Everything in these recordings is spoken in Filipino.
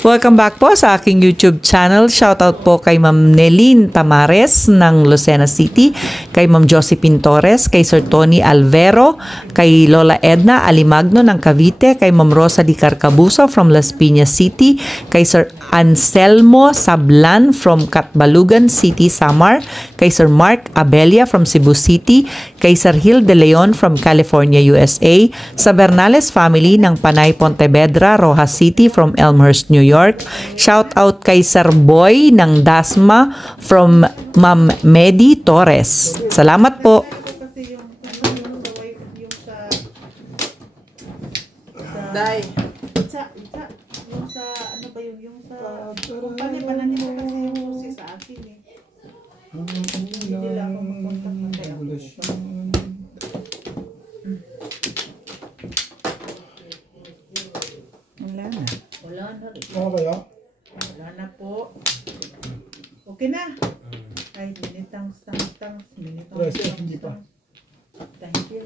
Welcome back po sa aking YouTube channel. Shoutout po kay Ma'am Nelin Tamares ng Lucena City, kay Ma'am Josephine Torres, kay Sir Tony Alvero, kay Lola Edna Alimagno ng Cavite, kay Ma'am Rosa Di Carcabuso from Las Piñas City, kay Sir Anselmo Sablan from Catbalugan City, Samar, kay Sir Mark Abelia from Cebu City, kay Sir Gil De Leon from California, USA, sa Bernales family ng Panay Pontevedra, Rojas City from Elmhurst, New York. Shout out kay Sir Boy ng Dasma from Ma'am Medi Torres. Salamat po. Day. Yung sa ano ba yung sa pananim mo kasi yung susi sa akin eh. Hindi lang ako mag-contact na kayo. Wala na. Wala na rin. Ano kayo? Wala na po. Okay na. Ay, minitang stang. Hindi pa. Thank you.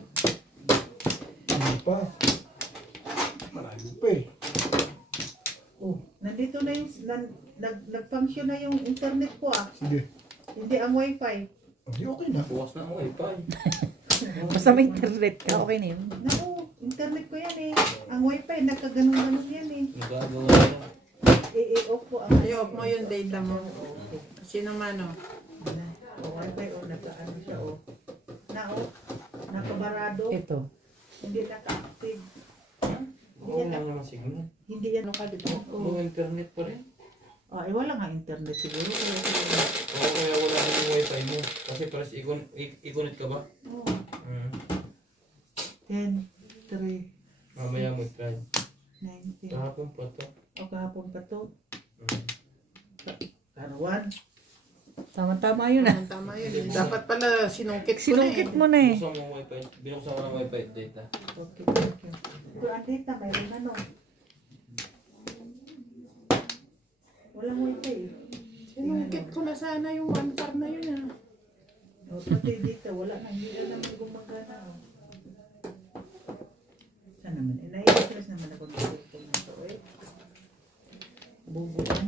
Hindi pa. Malayo pa eh. Oh, nandito na yung nag-function na yung internet ko ah. Sige. Hindi ang wifi. Okay na. Bukas na ang wifi. Basta may internet ka, okay na yun. Naku, internet ko yan eh. Ang wifi, nagkaganon-ganon yan eh. Nagagawa na. I-off ko ang I-off mo yung data mo. Kasi naman o. wifi o naka-ano siya o. Nakabarado. Ito. Hindi naka-active. Oo, wala naman signal. Hindi yan ka dito. Oo, internet pa rin. Ah, wala nga internet siguro. Oo, kaya wala na yung wifi mo. Kasi pares i-connect ka ba? Oh, Hmm. 10, 3, Mamaya mo try. 19. Kahapon pa to. O kahapon pa to. Hmm. Karawan. Tama-tama yun ah. Tama yun. Dapat pala sinungkit ko na eh. Sinungkit mo na eh. Binuksan mo wifi. Binuksan mo ng wifi data. Okay, thank you. Pero ang data, mayroon ano. Walang wifi eh. Sinungkit ko na sana yung one car na yun ah. O, pati dito, wala na. Hindi na naman gumagana. Oh. Saan naman? Nai-stress naman ako ng cellphone na ito eh. Bubuan.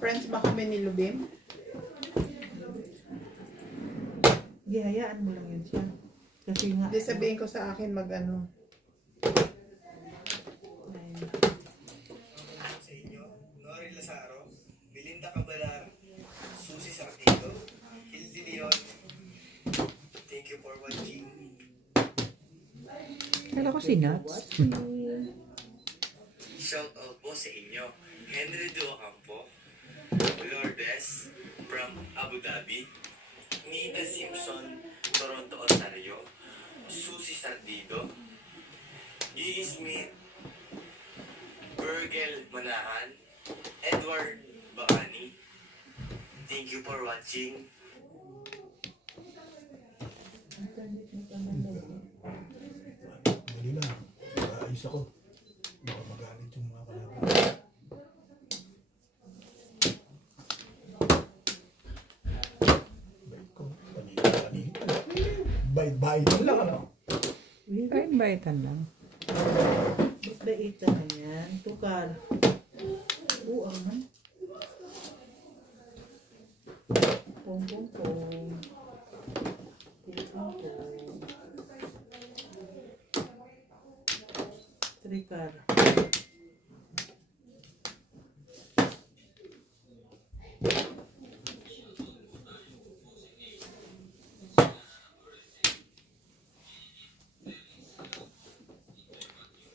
Friends ba kami ni Lubim? Gihayaan mo lang yun siya. Kasi nga. Hindi sabihin ko sa akin mag-ano. Sa inyo, Nori Lazaro, Belinda Cabalar, Susie Sartito, Hildy Leon. Thank you for watching. Kala ko si Nats. Shout out po sa inyo, Henry Duacampo, Lourdes from Abu Dhabi, Nita Simpson, Toronto, Ontario, Susie Sardido, Gigi Smith, Virgil Manahan, Edward Bacani. Thank you for watching. Dali na. Ayos ako. Baka magalit yung mga kalaban. Bait ko. Panito. Bait-baitan lang ano. Bait-baitan lang. Bait-baitan na yan. Tukar. Oo, aman. Pong. Trikar.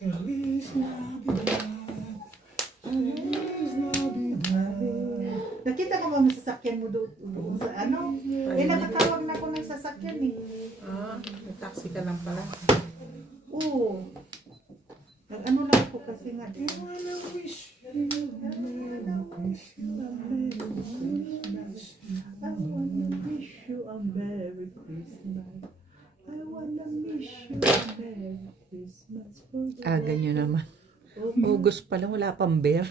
Feliz Navidad. Feliz Navidad. Nakita ko ba ang sasakyan mo doon sa ano? Eh, nakatawag na ako ng sasakyan eh. Ah, may taxi ka lang pala. Oo. Nag-ano lang ako kasi nga. I wanna wish you a Merry Christmas. I wanna wish you a Merry Christmas. I wanna wish you a Merry Christmas. Ganyan naman. Oh, August pa lang, wala pang bear.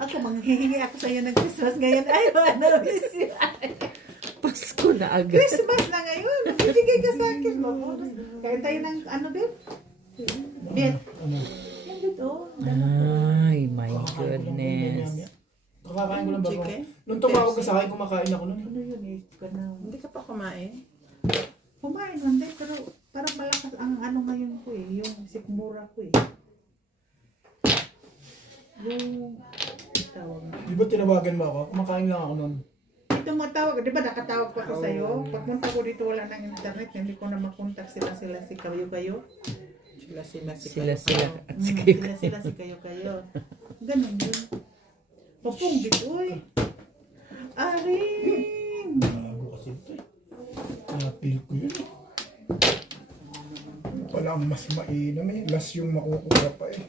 ako, manghihingi ako sa'yo ng Christmas ngayon. I wanna wish you. Pasko na agad. Christmas na ngayon. Bibigay ka sa akin. Kaya tayo ng ano, Ben? Bet. Ano? Yan dito. Ay, my goodness. Kakakain ko lang bago. Chicken? Nung tumawag ka sa akin, kumakain ako nun. Ano yun eh? Hindi ka pa kumain? Kumain man din, pero parang malakas ang ano ngayon ko eh, yung sikmura ko eh. Yung tawag. Di ba tinawagan mo ako? Kumakain lang ako nun. Ito mo tawag, di ba nakatawag pa ako sa'yo? Pagpunta ko dito wala ng internet, hindi ko na makontak sila si kayo-kayo. Sila. Sila at si Sila si kayo-kayo. Ganun yun. Papunggit, uy. Aring! Bago kasi ito eh. Napil ko yun eh. Walang mas mainam eh. Last yung makukuha pa eh.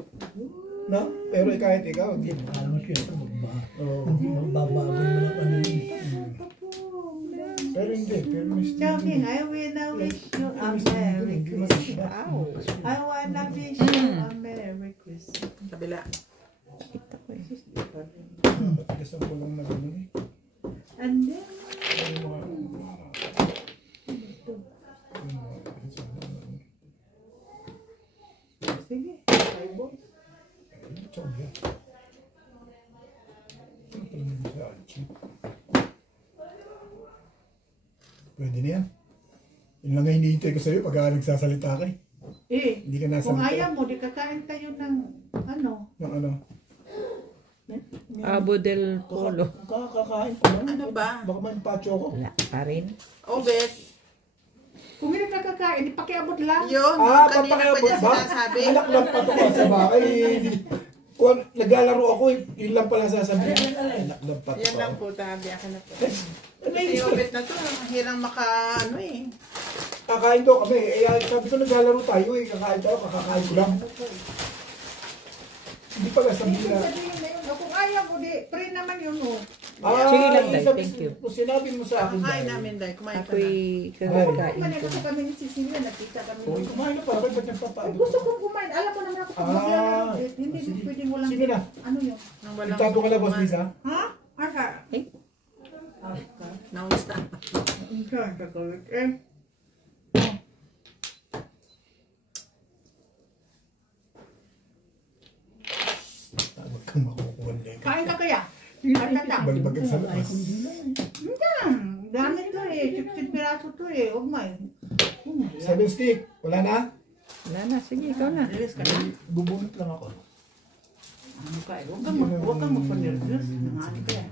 Na? Pero kahit ikaw, di ba? Alam mo siya ito, magbabago mo lang ano yun. Pero hindi, pero miss Joking, I wanna wish you a Merry Christmas. I wanna wish you a Merry Christmas. Kabila. Matigas ang pulong na gano'n eh. And then, sige, ay boss. Pwede na yan. Yun lang nga hinihintay ko sa'yo pag nagsasalita ka eh. Hindi ka nasalita. Kung ayaw mo, di kakain tayo ng ano. Ng ano? Abo del Polo. Kakain pa lang. Ano ba? Baka may pacho ko. Wala pa rin. Obes. Kung hindi ka kakain, ipakiabot lang. Yun, Ah, kanina pa papakiabot niya ba? sinasabi. Anak lang pa ito sa bahay. Kung naglalaro ako, yun lang pala sasabihin. Anak lang pa ito. Yan lang po, tabi ako na po. Ano Si yun? Obes na to, ang hirang maka, ano eh. Kakain daw kami. Sabi ko naglalaro tayo eh. Kakain tayo, kakakain ko lang. Hindi pala sabihin na. Sabihin na yun. Kung ayaw mo, di, pre naman yun oh. Sige lang, Day. Thank you. Kung sinabi mo sa akin, Kakain Day. namin dahil kumain ka na. Ako'y kakain Kumain ko. ako kami ni Cecilia, nakita kami. Kung kumain na pa, ba't Ay, nagpapaabot? gusto kong kumain. Alam mo naman ako pag Ah, maglalaro. Hindi sige. pwedeng walang. Sige na. Ano yun? Nang walang Itago ka na, Boss suman. Lisa. Ha? Aka? Eh? Aka? Nausta. Ika, kakawit eh. Tawag kang makukuha na Kain ka kaya? Atata. Balbagan sa labas. Dami to eh. 16 piraso to eh. Huwag may. 7 stick. Wala na? Wala na. Sige, ikaw na. Nervous ka na? Bubunot lang ako. Ano ka eh? Huwag kang magpa-nervous. Nangani ka eh.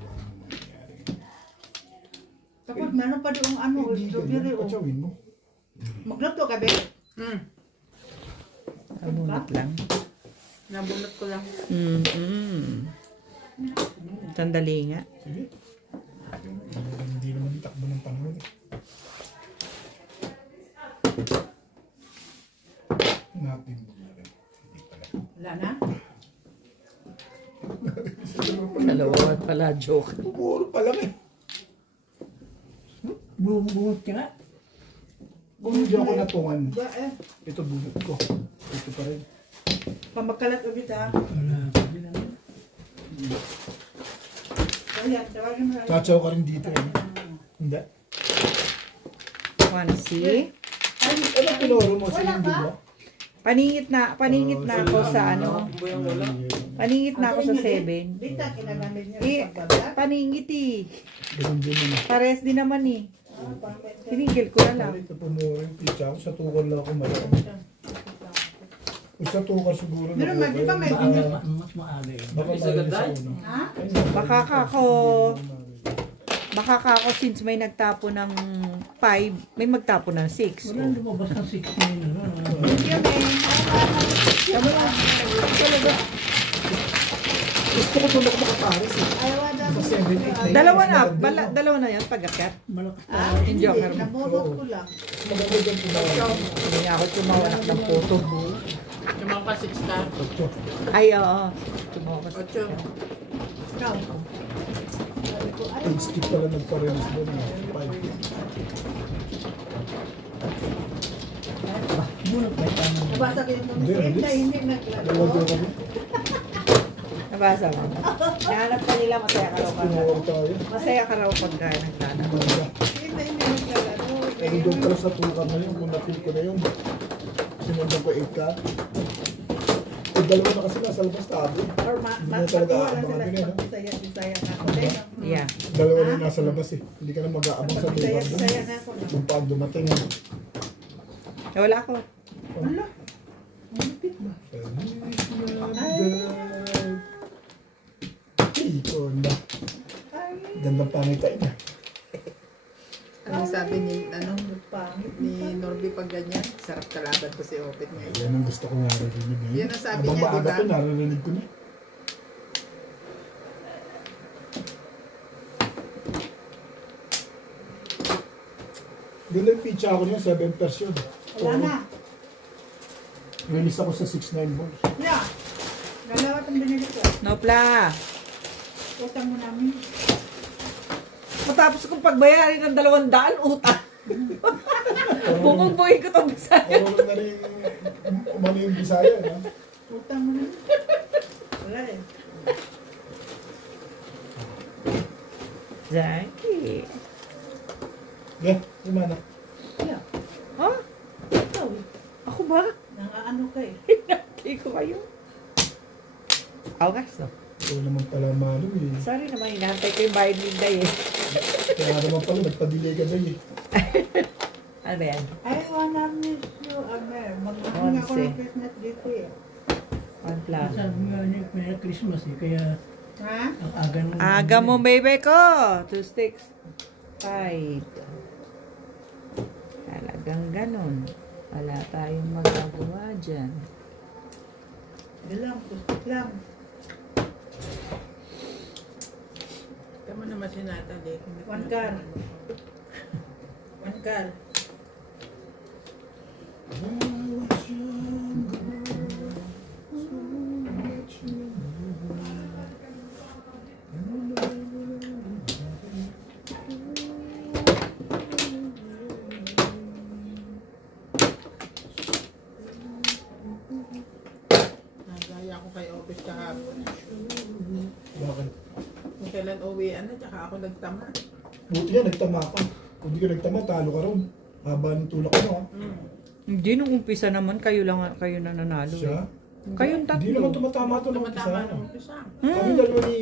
Tapos meron pa doon ano, strawberry o. Patsawin mo. Magluto ka, be? Abunot lang. Nabunot ko lang. Sandali nga. Sige. Hindi naman takbo ng panahon eh. Natin mo na rin. Hindi pala. Wala na? Dalawa pala, joke. Puro pa lang eh. Bubunot ka nga. Bumili ako na tungan. Ba eh. Ito bunot ko. Ito pa rin. Pamagkalat ulit ha. Ayan, tawagin mo. Tatsaw ka rin dito eh. Hindi. Kwansi. Ay, Ano pinoro mo? Wala Sino ba? ba? Paningit na ako sa ano. Paningit na ako sa 7. Bita, kinagamit niya Eh, sa pagbabat. paningit eh. Ganun din naman. Pares din naman eh. Tinigil ko na lang. Ito pumuro yung pizza ko. Sa tukol lang ako malaki. Kung sa tukol siguro. Pero nakuha di ba may yun. binili? Baka maaari sa uno. Ha? Baka ka ako since may nagtapo ng 5, may magtapo ng 6. Thank you, man. Gusto ko tulog makaparis eh. Ayaw na. Sa 7, 8, 9. Dalawa na yan pag-akyat. Ah, Yung joker mo. nabubot ko lang. Maganda dyan tumawa. Hindi nga ako tumawanak ng photo. Tumawag ka 6 ka. Ay, oo. Tumawakas. 8. Ikaw. Page stick pala nagparemas doon. 5. Nabasa ko yung munisip na hindi naglaro. Dalawa kami. Nabasa mo. Nahanap pa nila, masaya ka raw pag Tumawag tayo. masaya ka raw pag naglalaro. Hindi naglalaro. Pero doon pala sa tukar na yun. Kung napil ko na yun. Sinundan ko 8 ka. Eh dalawa na kasi nasa labas tabi. Or Hindi na talaga matuwa lang aabangan sila din eh, sa no? Bisaya na ako din. Yeah. Dalawa na yung nasa labas eh. Hindi ka na mag-aabang sa table. Bisaya na ako. Kung paano dumating. Wala ako. Ala, malapit ba? Ito na. Ay, Gandang pangitay na. Ano sabi ni, pangit. ni Norby pag ganyan? Sarap kalaban ko si Opet ngayon. Yan ang gusto ko narinig ngayon. Yan ang sabi Habang niya, maaga diba? ko, narinig ko na. Doon yung pizza ako niya, 7 version. Wala na. Release ako sa 6-9 balls. Yeah. Dalawa itong binili ko. Nopla. Utang mo namin. Matapos kong pagbayarin ng 200 utang. Bumugbuhin ko itong Bisaya. Oo, na rin umano yung Bisaya, no? Utang mo namin. Wala rin. Jackie. Yeah, kumana. Yeah. Huh? Ikaw eh. Ako ba? Nangaano ka eh. Hinati ko kayo. Okay, so. Oo naman pala malum eh. Sorry naman, hinahantay ko yung bayad ni Day eh. Kaya naman pala, nagpa-delay ka doon eh. Ano ba yan? I wanna miss you, Amer. Mag-booking ako ng Onse. Christmas dito eh. One plan. Sabi nga niya, may Christmas eh, kaya Ha? ang aga nung... Aga mo, baby ko! 2 sticks. 5. Talagang ganon. Wala tayong magagawa dyan. Hindi lang, pustik lang. Tama naman si Natalie. One car. One car. Nagaya ako kay Opet kahapon. Bakit? Kung kailan uwian na, tsaka ako nagtama. Buti yan, nagtama ka. Kung di ka nagtama, talo ka ron. Haba ng tulak mo ha. Hindi, nung umpisa naman, kayo na nanalo. Siya? Kayong Hindi naman tatlo. tumatama ito nung Tumatama umpisa. nung umpisa. Kami dalawa ni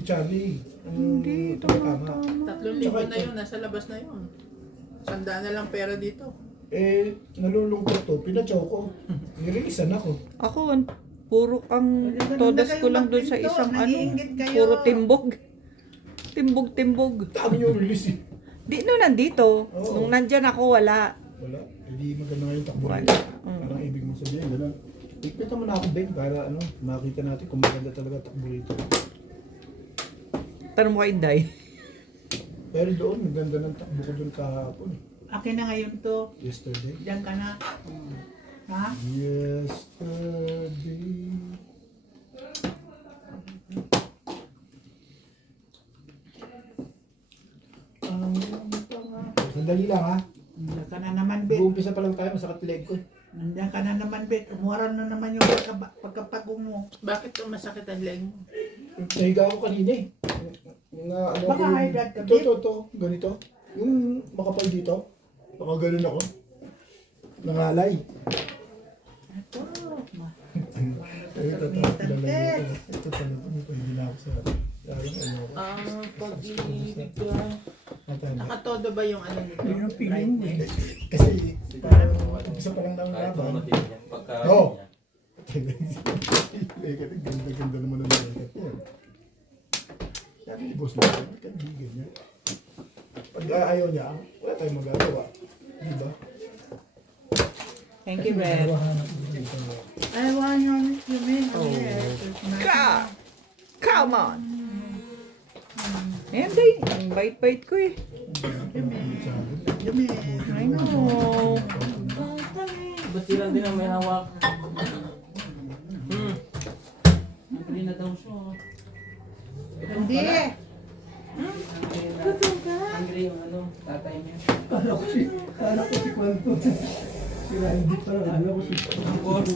Charlie. Hindi, tumatama. 3,000 na yun, nasa labas na yun. Sandaan na lang pera dito. Eh, nalulungkot to. Pinatsaw ko. Nirilisan ako. Ako, puro ang todas ko lang doon sa isang ano. Nag-iingit kayo. Puro timbog. Timbog. Dami yung release eh. Di, nung nandito. Oo. Nung nandyan ako, wala. Wala. Hindi maganda nga yung takbo rin. Wala. Parang ibig mong sabihin, gano'n. Ikpita mo na ako, Ben, para ano, makita natin kung maganda talaga takbo rito. Tanong mo kay Inday. Pero doon, maganda ng takbo ko doon kahapon. Akin na ngayon to. Yesterday. Diyan ka na. Ha? Yesterday. Sandali lang ha. Nandiyan ka na naman, Bet. Mag-uumpisa pa lang tayo, masakit leg ko. Nandiyan ka na naman, Bet. Umuran na naman yung pagkapagong mo. Bakit to masakit ang leg mo? Nahiga ako kanina eh. Na, ano, Baka ko yung- high blood ka, ito, ganito. Yung makapal dito. Baka ganun ako. Nangalay. Ito. Ito talaga. Ito talaga. Hindi na ako sa... ano ako. Pag-ibig ka. Matanda. Nakatodo ba yung ano nito? Yun ang feeling mo eh. Kasi parang isa pa lang ng Kahit laban. tumating niya. Pagka... Oo. Ganda naman ang lekat niya. Sabi ni boss na, kaibigan niya. Pag ayaw niya, wala tayong magagawa. Di ba? Thank you, Brad. I want you mean. Oh. Yes. Come on! Ayan, Day. Ang bait-bait ko eh. Yumi. I know. Ba't sila din ang may hawak? Hindi na daw siya. Hindi. Hungry yung ano, tatay niya. Kala ko si Kwanto. Si Randy pa lang, kala ko si Kwanto.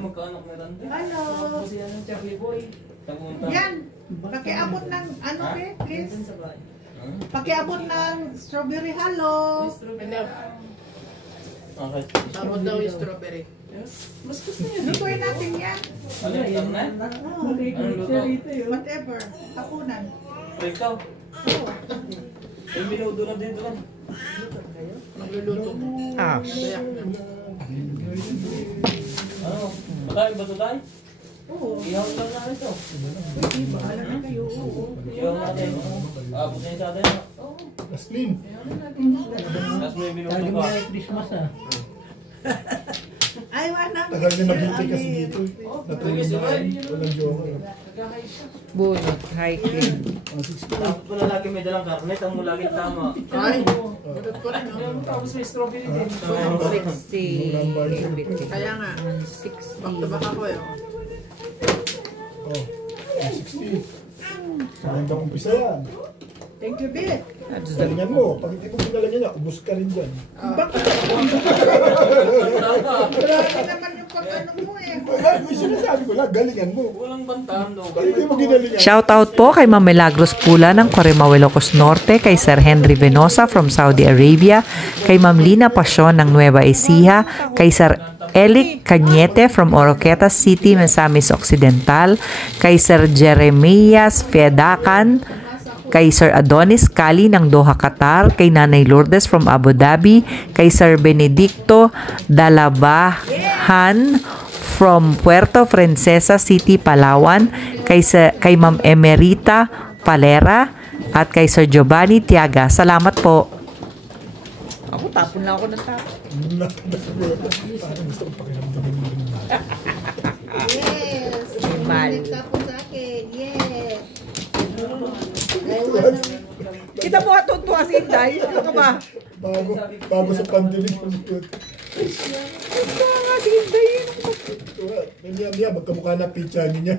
Magkaanak na Randy. Hello. Kasi yan ang Charlie Boy. Tapunta. Yan. Pakiabot ng ano, Bet, please. Pakiabot ng strawberry halo. Hello. Okay. Sabot daw yung strawberry. Mas gusto niya. Lutuin natin yan. Ano yung na? Nakikinig siya rito yun. Whatever. Hapunan. Prito. Ay, minudo na din doon. Magluluto mo. Ah. Sayak na. Ano? Madami ba ito tayo? Oo. Ihaw lang na ito. Pwede ba? Alam na kayo. Oo. Ihaw natin. Abot na yung sa atin. That's clean. Tapos may minuto Talagang pa. Merry Christmas ah. Ay, wala. Tagal niya maghintay kasi dito. Natulog na. Walang joker. Bunot, hiking. Ang 60. Dapat pala lagi may dalang karnet. Ang laging tama. Ay, gudot ko rin, no? Tapos may strawberry din. 60. Kaya nga, 60. back to back ako eh. Oh, ang 60. Magandang umpisa yan. Thank you, Bit. Galingan mo. Pag hindi mo pinalagyan niya, ubus ka rin dyan. Grabe naman yung pag-ano mo eh. Ay, sinasabi ko lang, galingan mo. Walang bantahan daw. Pag hindi mo ginalingan. Shoutout po kay Ma'am Milagros Pula ng Corimao, Ilocos Norte, kay Sir Henry Venosa from Saudi Arabia, kay Ma'am Lina Pasyon ng Nueva Ecija, kay Sir Elic Cañete from Oroqueta City, Misamis Occidental, kay Sir Jeremias Fedacan, kay Sir Adonis Kali ng Doha, Qatar, kay Nanay Lourdes from Abu Dhabi, kay Sir Benedicto Dalabahan from Puerto Princesa City, Palawan, kay Ma'am Emerita Palera, at kay Sir Giovanni Tiaga. Salamat po. Ako, tapon lang ako ng tapon. Parang gusto ko pakiramdaman mo. Yes. Mal. Tapos sa akin. Yes. Kita mo ato to as Inday. Ano ka ba? Bago sa pandemic. Ito nga si Inday. Niya, magkamukha na pizza niya.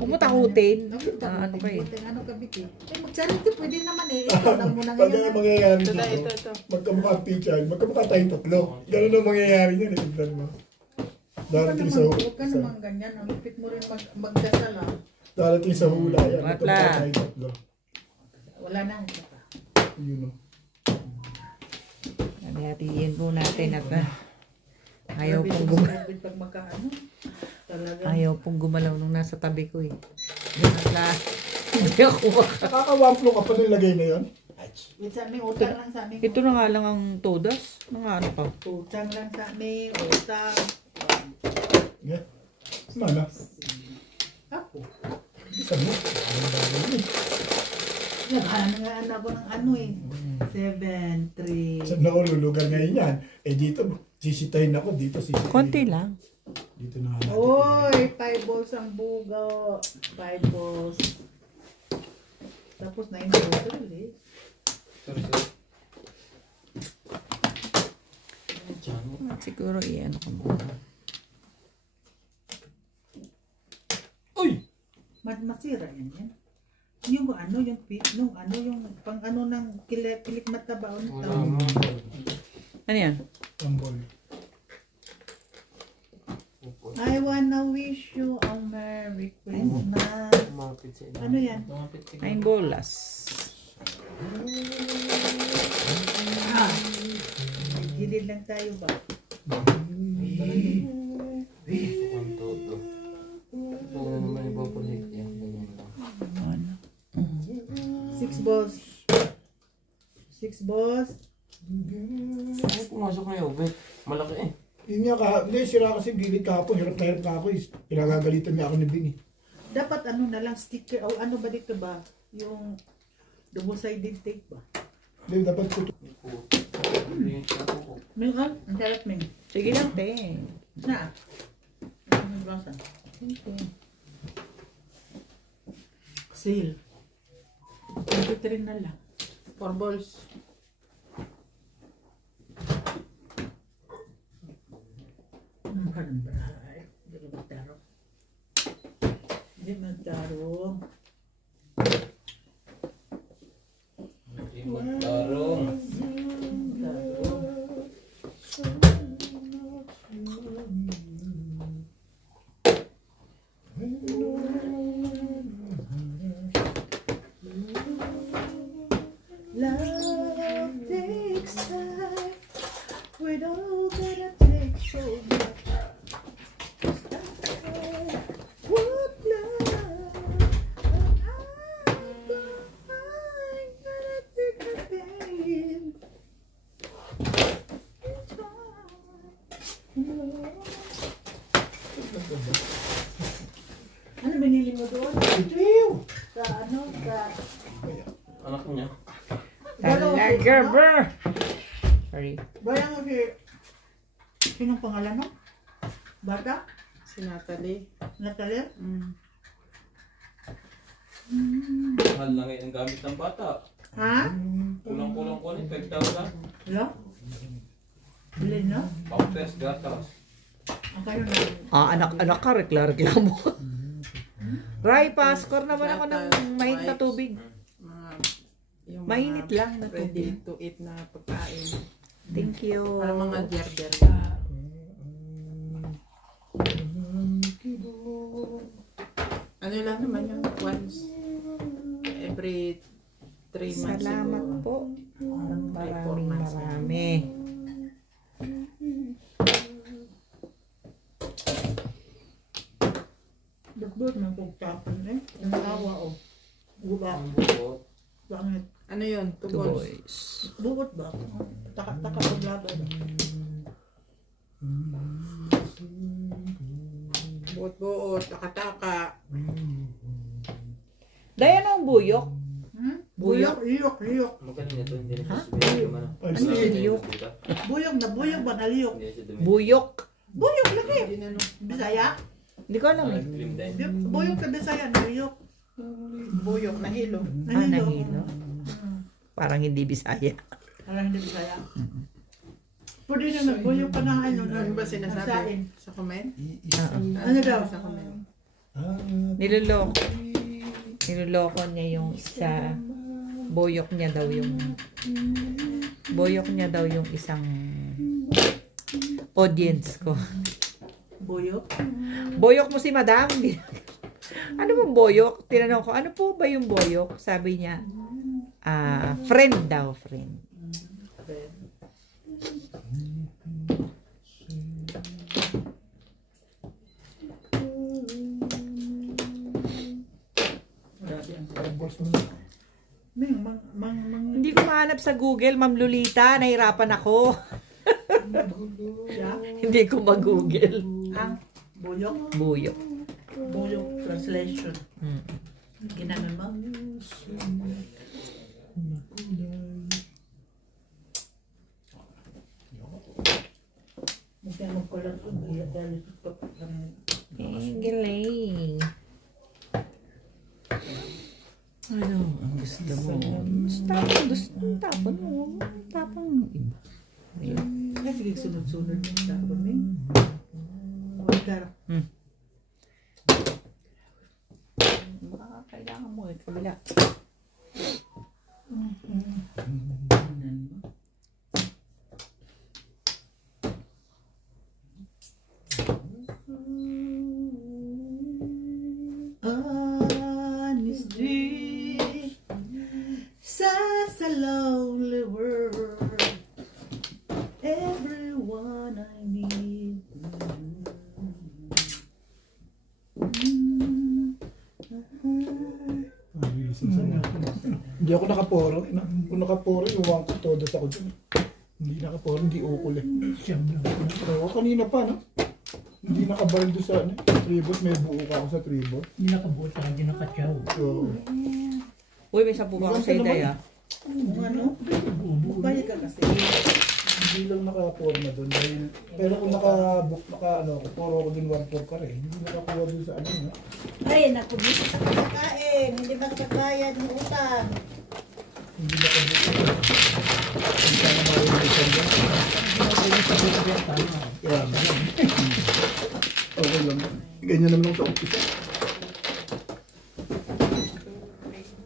Umutakutin. Ano ka eh. Ano ka, Bit? Magsalita, pwede naman eh. Ikaw lang muna Pag ngayon. ano mangyayari Ito, dito, ito. magkamukha pizza, magkamukha tayong tatlo. Ganun ang mangyayari niyan, tignan mo. Darating sa Huwag ka naman ganyan. Ang lupit mo rin magdasal ah. darating sa hula yan, Wala. magkamukha tayong tatlo. Wala na. Yun o. Hati-hatiin po natin at ayaw pong gumalaw. Pag magkaano. Talaga. Ayaw pong gumalaw nung nasa tabi ko eh. At hindi ako Nakakawamplo ka pa ng lagay na yun? Minsan may utang lang sa amin. Ito na nga lang ang todas. Ano pa? Utang lang sa amin. Utang. Yeah. Mana? Ako. Isa mo. Naghahanap nga ako ng ano eh. 7, 3. Saan na ako lulugar ngayon yan? Eh dito, sisitahin ako. Dito sisitahin. Konti lang. Dito na nga natin. Oy, 5 balls ang bugo. 5 balls. Tapos 9 balls ulit. Sorry. Siguro iyan ako muna. Uy! Masira yan yan. Yung ano, yung pang ano ng kilik matabaon. Ano yan? Tambol. I wanna wish you a Merry Christmas. Ano yan? 9 bolas. Gilid lang tayo ba? Naman ipoprohit yan. Ganyan lang. 6 balls. 6 balls. Ay, pumasok na yung oven. Malaki eh. Yun nga, hindi, sira kasi gilid kahapon. Hirap na hirap na ako. Pinagagalitan niya ako ni Bing. Dapat ano na lang sticker o ano ba dito ba? Yung double-sided tape ba? Hindi, dapat ko Ming on? Ang sarap Ming. Sige lang, te. Na. Ano basa? Sale. 23 na lang. 4 balls. Parang bahay. Hindi ko magtaro. Hindi magtaro. Magtarong. Love takes time with all the Ano binili mo doon? Ito! Sa ano? Sa... Anak niya. Talaga ba? Sorry. Bayang si... Sinong pangalan mo? Bata? Si Natalie. Natalia? Mahal na ngayon ang gamit ng bata. Ha? Kulang-kulang ko ulit, 5,000. Hello? Bilhin na? Pampers, gatas. Ang kayo na. Anak-anak ka, reklamo. Ray, pa-score naman ako ng mainit na tubig. Yung Mainit mga lang na ready tubig. to eat na pagkain. Thank you. Para mga gerber na. Ano lang naman yung once every 3 months Salamat siguro. po. Marami. Dagbot na pagtapan eh. Yung tawa o. Buba. Ang bukot. Bakit? Ano yun? Two Tubos. boys. Bukot ba? Taka-taka paglaban. Buot-buot, taka-taka. Dayan ang buyok. Buyok? Liyok, liyok. Magkanina to, hindi na siya sumiyak naman. Ano yun, liyok? Buyok na buyok ba na liyok? Hindi siya dumili. Buyok. Buyok lagi. Hindi na no. Bisaya? Hindi ko alam eh. Nag-cream din. Buyok sa Bisaya na liyok. Buyok, nahilo. Nahilo. Parang hindi Bisaya. Parang hindi Bisaya. Pwede naman, buyok pa na ano. Ano ba Sain. sinasabi? Sa comment? Ano daw? Sa comment. Niloloko. Niloloko niya yung isa. Boyok niya daw yung isang audience ko. Buyok? Boyok mo si madam. Ano bang boyok? Tinanong ko, ano po ba yung boyok? Sabi niya, friend daw, friend. Hindi ko mahanap sa Google, Ma'am Lolita. Nahirapan ako. Hindi ko mag-Google. Ang buyok? Buyok. Buyok translation. Ginanon mo? Magkaya magkulat ko. Dahil ito Galing. Ano ang gusto mo? Tapon mo. Tapon mo iba. Nagiging sunod-sunod yung tapon mo. Wala. Baka kailangan mo ito. Kabila. Honestly, such a lonely world. Everyone I need. Hindi ako nakaporo. Kung nakaporo, iwan ko todo sa ako dun. Hindi nakaporo, hindi ukol eh. Oo, kanina pa, no? Hindi nakabaril doon sa ano, tribot. May buo ka ako sa tribot. Hindi nakabuot ka, hindi nakatsaw. So, Uy, may sapo ka ako sa iday ah. Kung ano, magbayad ka kasi. hindi lang nakaporo na doon. Pero kung naka-book, puro ako dun 1-4 ka rin. Hindi nakakuha doon sa ano, no? Ay, nakubisa sa pagkain. Hindi makapagbayad ng utang. Hindi nakabook. Hindi ka na marinig doon. Yeah. Okay lang. Ganyan naman lang sa umpisa.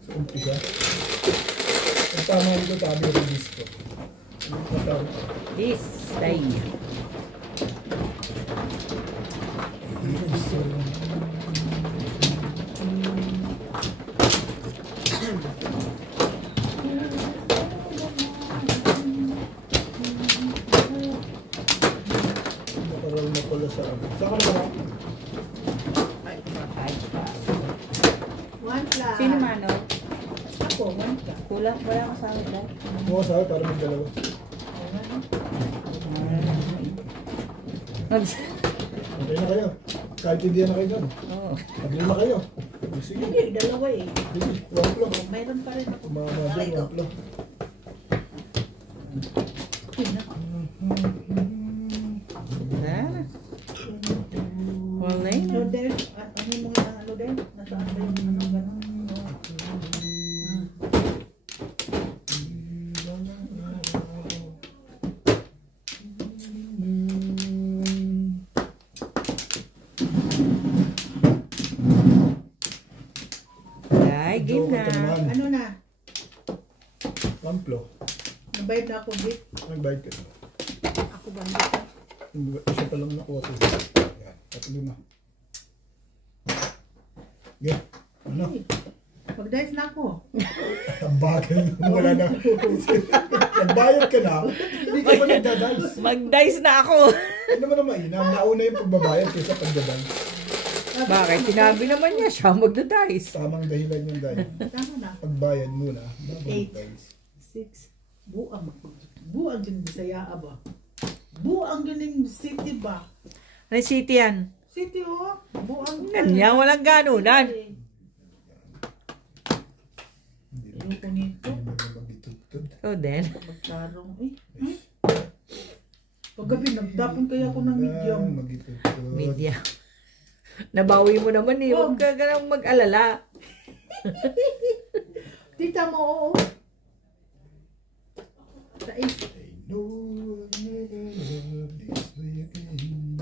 Sa umpisa. Ang tama nito, tabi release ko. This day. Nakaroon na pala sa ano. Saan ka naman? One plus. Sino mano? Ako, one plus. Kulang, wala ka sa akin dahil. Mga sa akin, para may dalawa. Okay na kayo. Kahit hindi na kayo dyan. Oo. Maglima kayo. Sige. Hindi, dalawa eh. Sige. Wamplo. Mayroon pa rin ako. Mama dyan, wamplo. Ah. Wala yun. Loader, ano yung mga loader? Nasaan ba yung ano gano'n? Ay, game na. Ano na? Wamplo. Nabayad na ako, Vic. Nagbayad ka. Ako ba? Hindi. Isa pa lang nakuha ko. Yan. 5. Yeah. Ano? Mag-dice na ako. Ang bagay. Wala na. Nagbayad ka na. Hindi ka pa nagdadals. Mag-dice na ako. Ano naman ang mainam? Nauna yung pagbabayad kaysa pagdadals. Bakit? Sinabi naman niya siya mag-dice. Tamang dahilan yung dahil. Tama na. Pagbayad muna. Bago 8, mag-dials. 6. Buang. Buang din Bisaya ba? Buang din city ba? Ano city yan? City oh. Buang. Ganyan, walang ganunan. Yung ko nito. Hindi na magitutod. Ikaw din. Magtarong eh. Paggabi, nagtapon kaya ako ng medium. Magitutod. Media. Nabawi mo naman eh. Huwag ka ganang mag-alala. Tita mo, oo. Sa is. I know I'll never love this way again.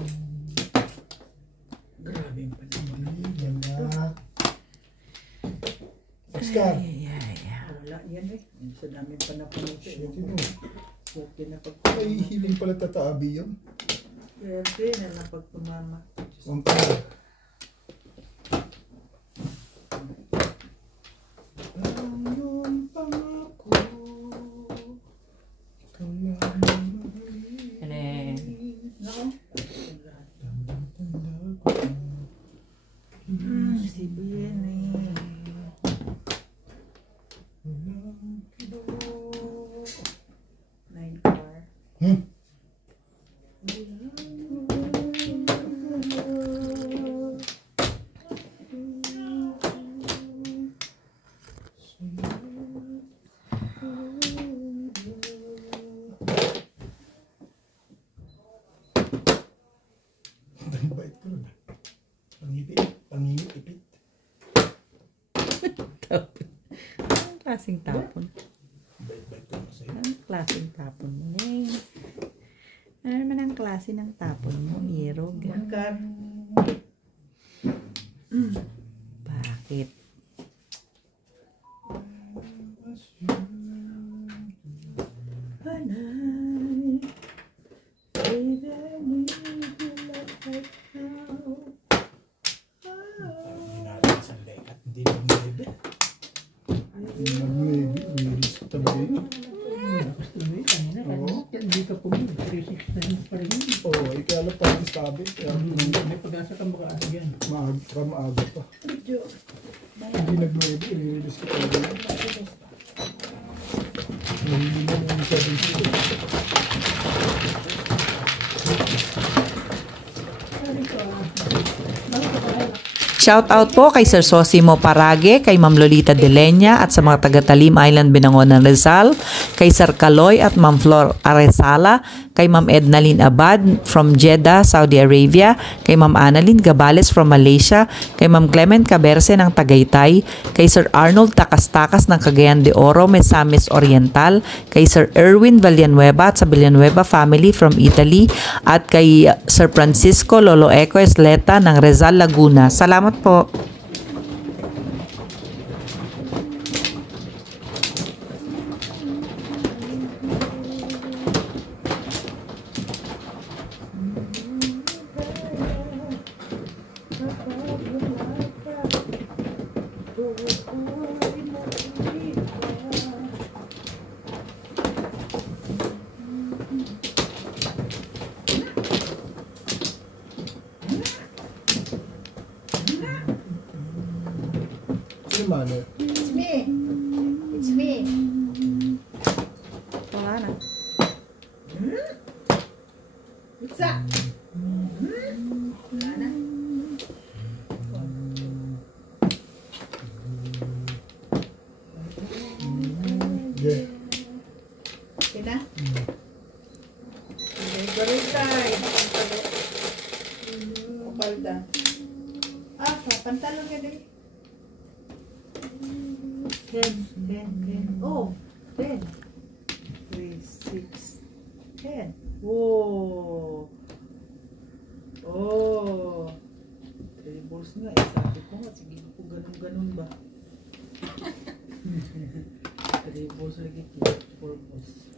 Grabe yung pala. Yan na. Oscar. Wala yan eh. Sa namin pa na panito. Shit, yun. Swerte na pag May hiling pala tataabi yun. Swerte na na pag tumama. Wamplo. Ang iyong pangako. Ikaw lang ang mahalin. Nako. Tanda ko. Si Biene. Walang iba. 9 car. Ang bait ko rin. Pangingipit. Tapon. Anong klaseng tapon? Bait ko na sa'yo. Anong klaseng tapon mo? Eh? Ano naman ang klase ng tapon mo, Irog? Magkar. Bakit? Hindi nag-9. Nag-9. Wilis talaga yun. Oo. Hindi ka pumunta. 369 pa rin yun. Oo, ikala pa yung sabi. Kaya May pag-asa ka makaasa yan. maaga pa. Hindi nag-9. Wilis ko talaga yun. Nahili na yung 7. Shout out po kay Sir Sosimo Parage, kay Ma'am Lolita De Leña at sa mga taga Talim Island, Binangonan, Rizal, kay Sir Kaloy at Ma'am Flor Aresala, kay Ma'am Ednalyn Abad from Jeddah, Saudi Arabia, kay Ma'am Annalyn Gabales from Malaysia, kay Ma'am Clement Caberce ng Tagaytay, kay Sir Arnold Takas-Takas ng Cagayan de Oro, Misamis Oriental, kay Sir Erwin Villanueva at sa Villanueva family from Italy, at kay Sir Francisco Lolo Eco Esleta ng Rizal, Laguna. Salamat po. Sino mano? It's me. It's me. Wala na. What's up? Wala na. Yeah. Okay na? Okay, garin tayo. O palda. Ah, pantalon ka din. 10. Oh, 10. 3, 6, 10. Whoa. Oh. 3 balls nga. Sabi ko nga, sige po ganun-ganun ba? 3 balls lagi, 4 balls.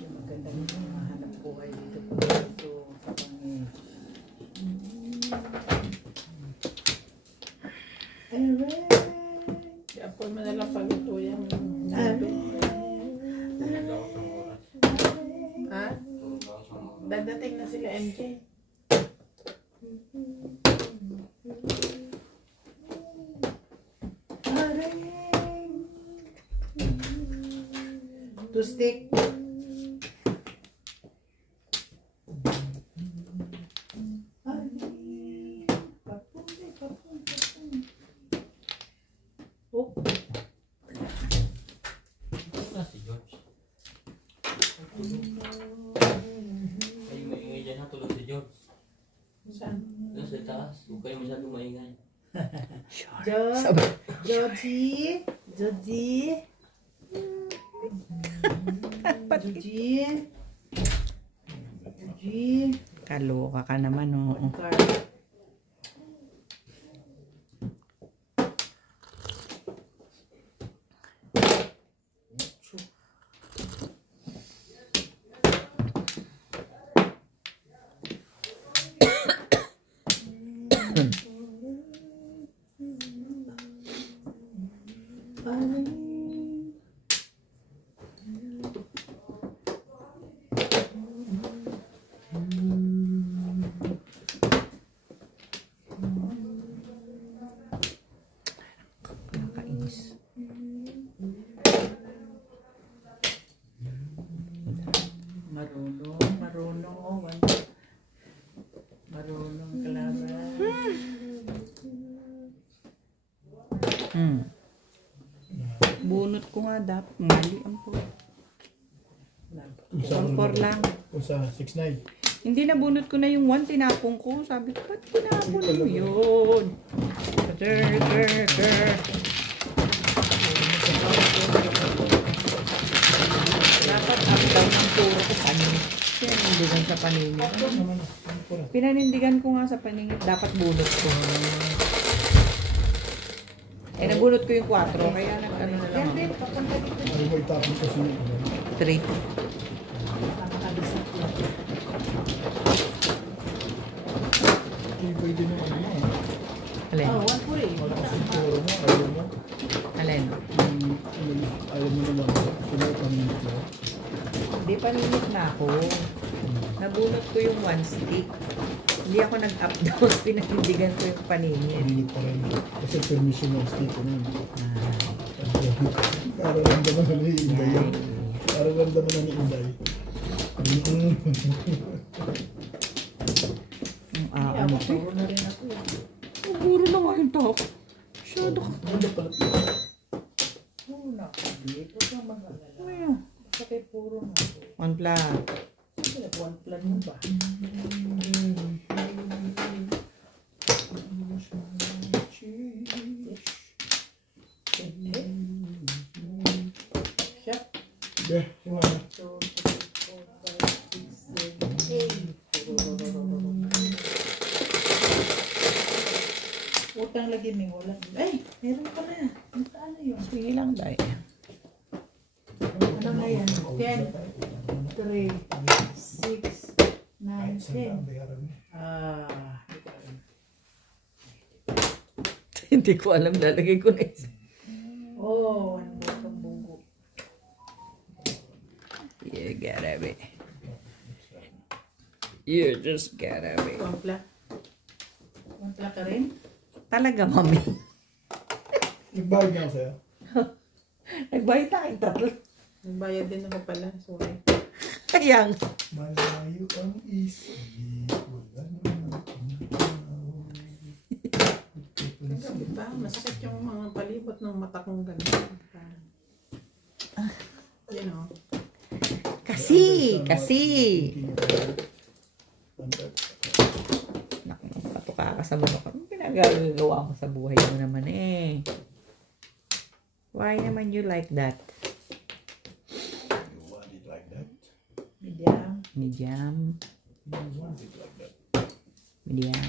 Maganda nito, mahanap ko kayo dito po dito. Kaya po mo nalang paluto yan. Ha? Dadating na sila MJ. To stick. Oh. Wala si George. Ay, maingay dyan ha, tulog si George. Saan? Doon sa taas, huwag kayo masyadong maingay. Georgie. Kaloka ka naman, oo. Nakakainis. Marunong, oh, marunong kalaban. Bunot ko nga dapat. Mali ang po. 1-4 lang. Kung sa 6'9". Hindi na bunot ko na yung 1, tinapong ko. Sabi ko, ba't tinapon mo yun? Dapat up down ang puro ko paningit. Pinanindigan sa paningit. Pinanindigan ko nga sa paningit. Dapat bunot ko. Eh, nabunot ko yung 4. Kaya nag-ano na lang ako. Ano mo itapon kasi yung 3. hindi pwede nung ano mo. Alin? Malakas yung turo mo, ayaw mo. Alin? Ayaw mo naman. Pinapanginit mo. Hindi, paninit na ako. Nabunot ko yung 1 stick. Hindi ako nag-up down. Pinanindigan ko yung paninit. Pinit pa rin. Kasi permission ng stick ko nun. Para ramdaman na ni Inday yan. Para ramdaman na ni Inday. Ano ko? Puro na rin ako. Puro na nga yung tao. Masyado ka. Ano pala? Puro na ako. Dito ka mag-alala. Ano? Basta kay puro na ako. 1 plan. Sige, one plan mo ba? Siya. Yeah, yung ano. 2, 3, 4, 5, 6, 7, 8. Utang lagi may wala. Ay, meron pa na. Ano yun? Sige lang, Day. Ano na yan? 10, 3, 6, 9, 10. Ah, Hindi ko alam. Lalagay ko na isa. oh, ano ba itong bugo? You gotta be. You just gotta be. Kompla? Kompla ka rin? Talaga, mami. Nagbayad niya ako sa'yo. Nagbayad na kayong tatlo. Nagbayad din ako pala. Sorry. Kaya nga. Malayo ang isip. Wala naman. Tama. masakit yung mga palibot ng mata kong ganun. You know. Kasi. Naku, patuka ka sa bunok. Anong pinagagawa mo sa buhay mo naman eh? Why naman you like that? You want it like that? Medium. You want it like that? Medium.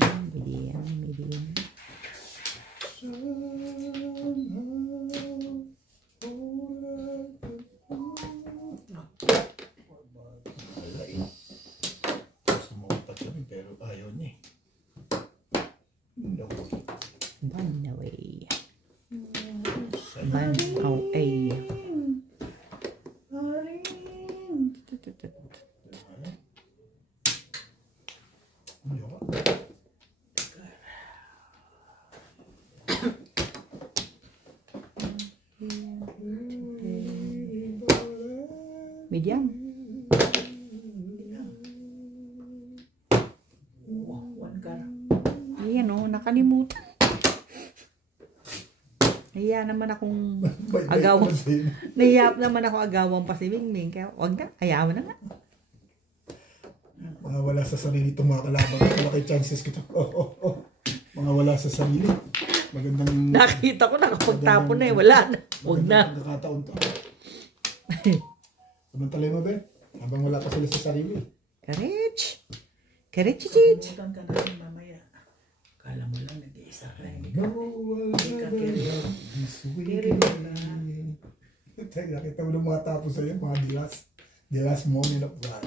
Gusto mo patyamin pero ayaw niya eh. No. Banaway. Ayaw ka. Medium. Ayan o, nakalimutan. Nahiya naman akong agawan. Nahiya naman ako agawang pa si Mingming. Kaya wag na, hayaan mo na nga. Mga wala sa sarili itong mga kalaban. Malaki chances kita. Mga wala sa sarili. Magandang... Nakita ko, nakapagtapon na eh. Wala na. Wag na. Magandang to. Samantalay mo, Ben? Habang wala pa sila sa sarili. Courage. Courage. Bukan ka natin mamaya. Kala mo lang nag-iisa ka eh. Nakita mo ng mga tapos sa'yo, mga the last moment of God.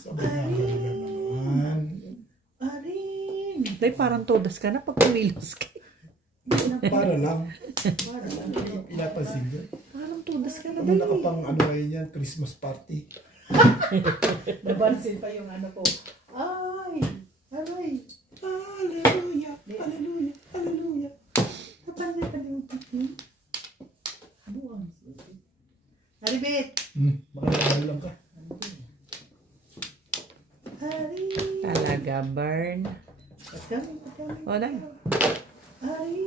Sabi nga ganun naman. Arin! Dahil parang todas ka na pag kumilos ka. Para lang. Pinapansin ko. Parang todas ka na Ano nakapang ano kayo yan? Christmas party. Nabansin pa yung ano ko. Ay! Aray! Hallelujah! Hallelujah! Hallelujah! Napansin pa yung titi. Buwang. Haribit! Baka nakahalo lang ka. Hari! Talaga, burn. Pagkami. O, dahil. Hari!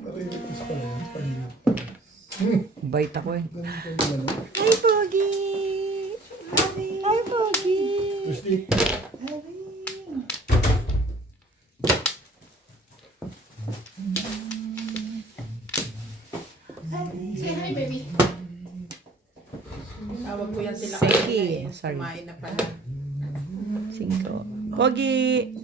Nare-request ka lang. Panilo. Bait ako eh. Ganun. Hi, Pogi! Hi, Pogi! Christy. Hari! Say hi, baby. Tawag ko yan sila Sige. kanina eh. Sorry. Kumain na pala. 5. Pogi!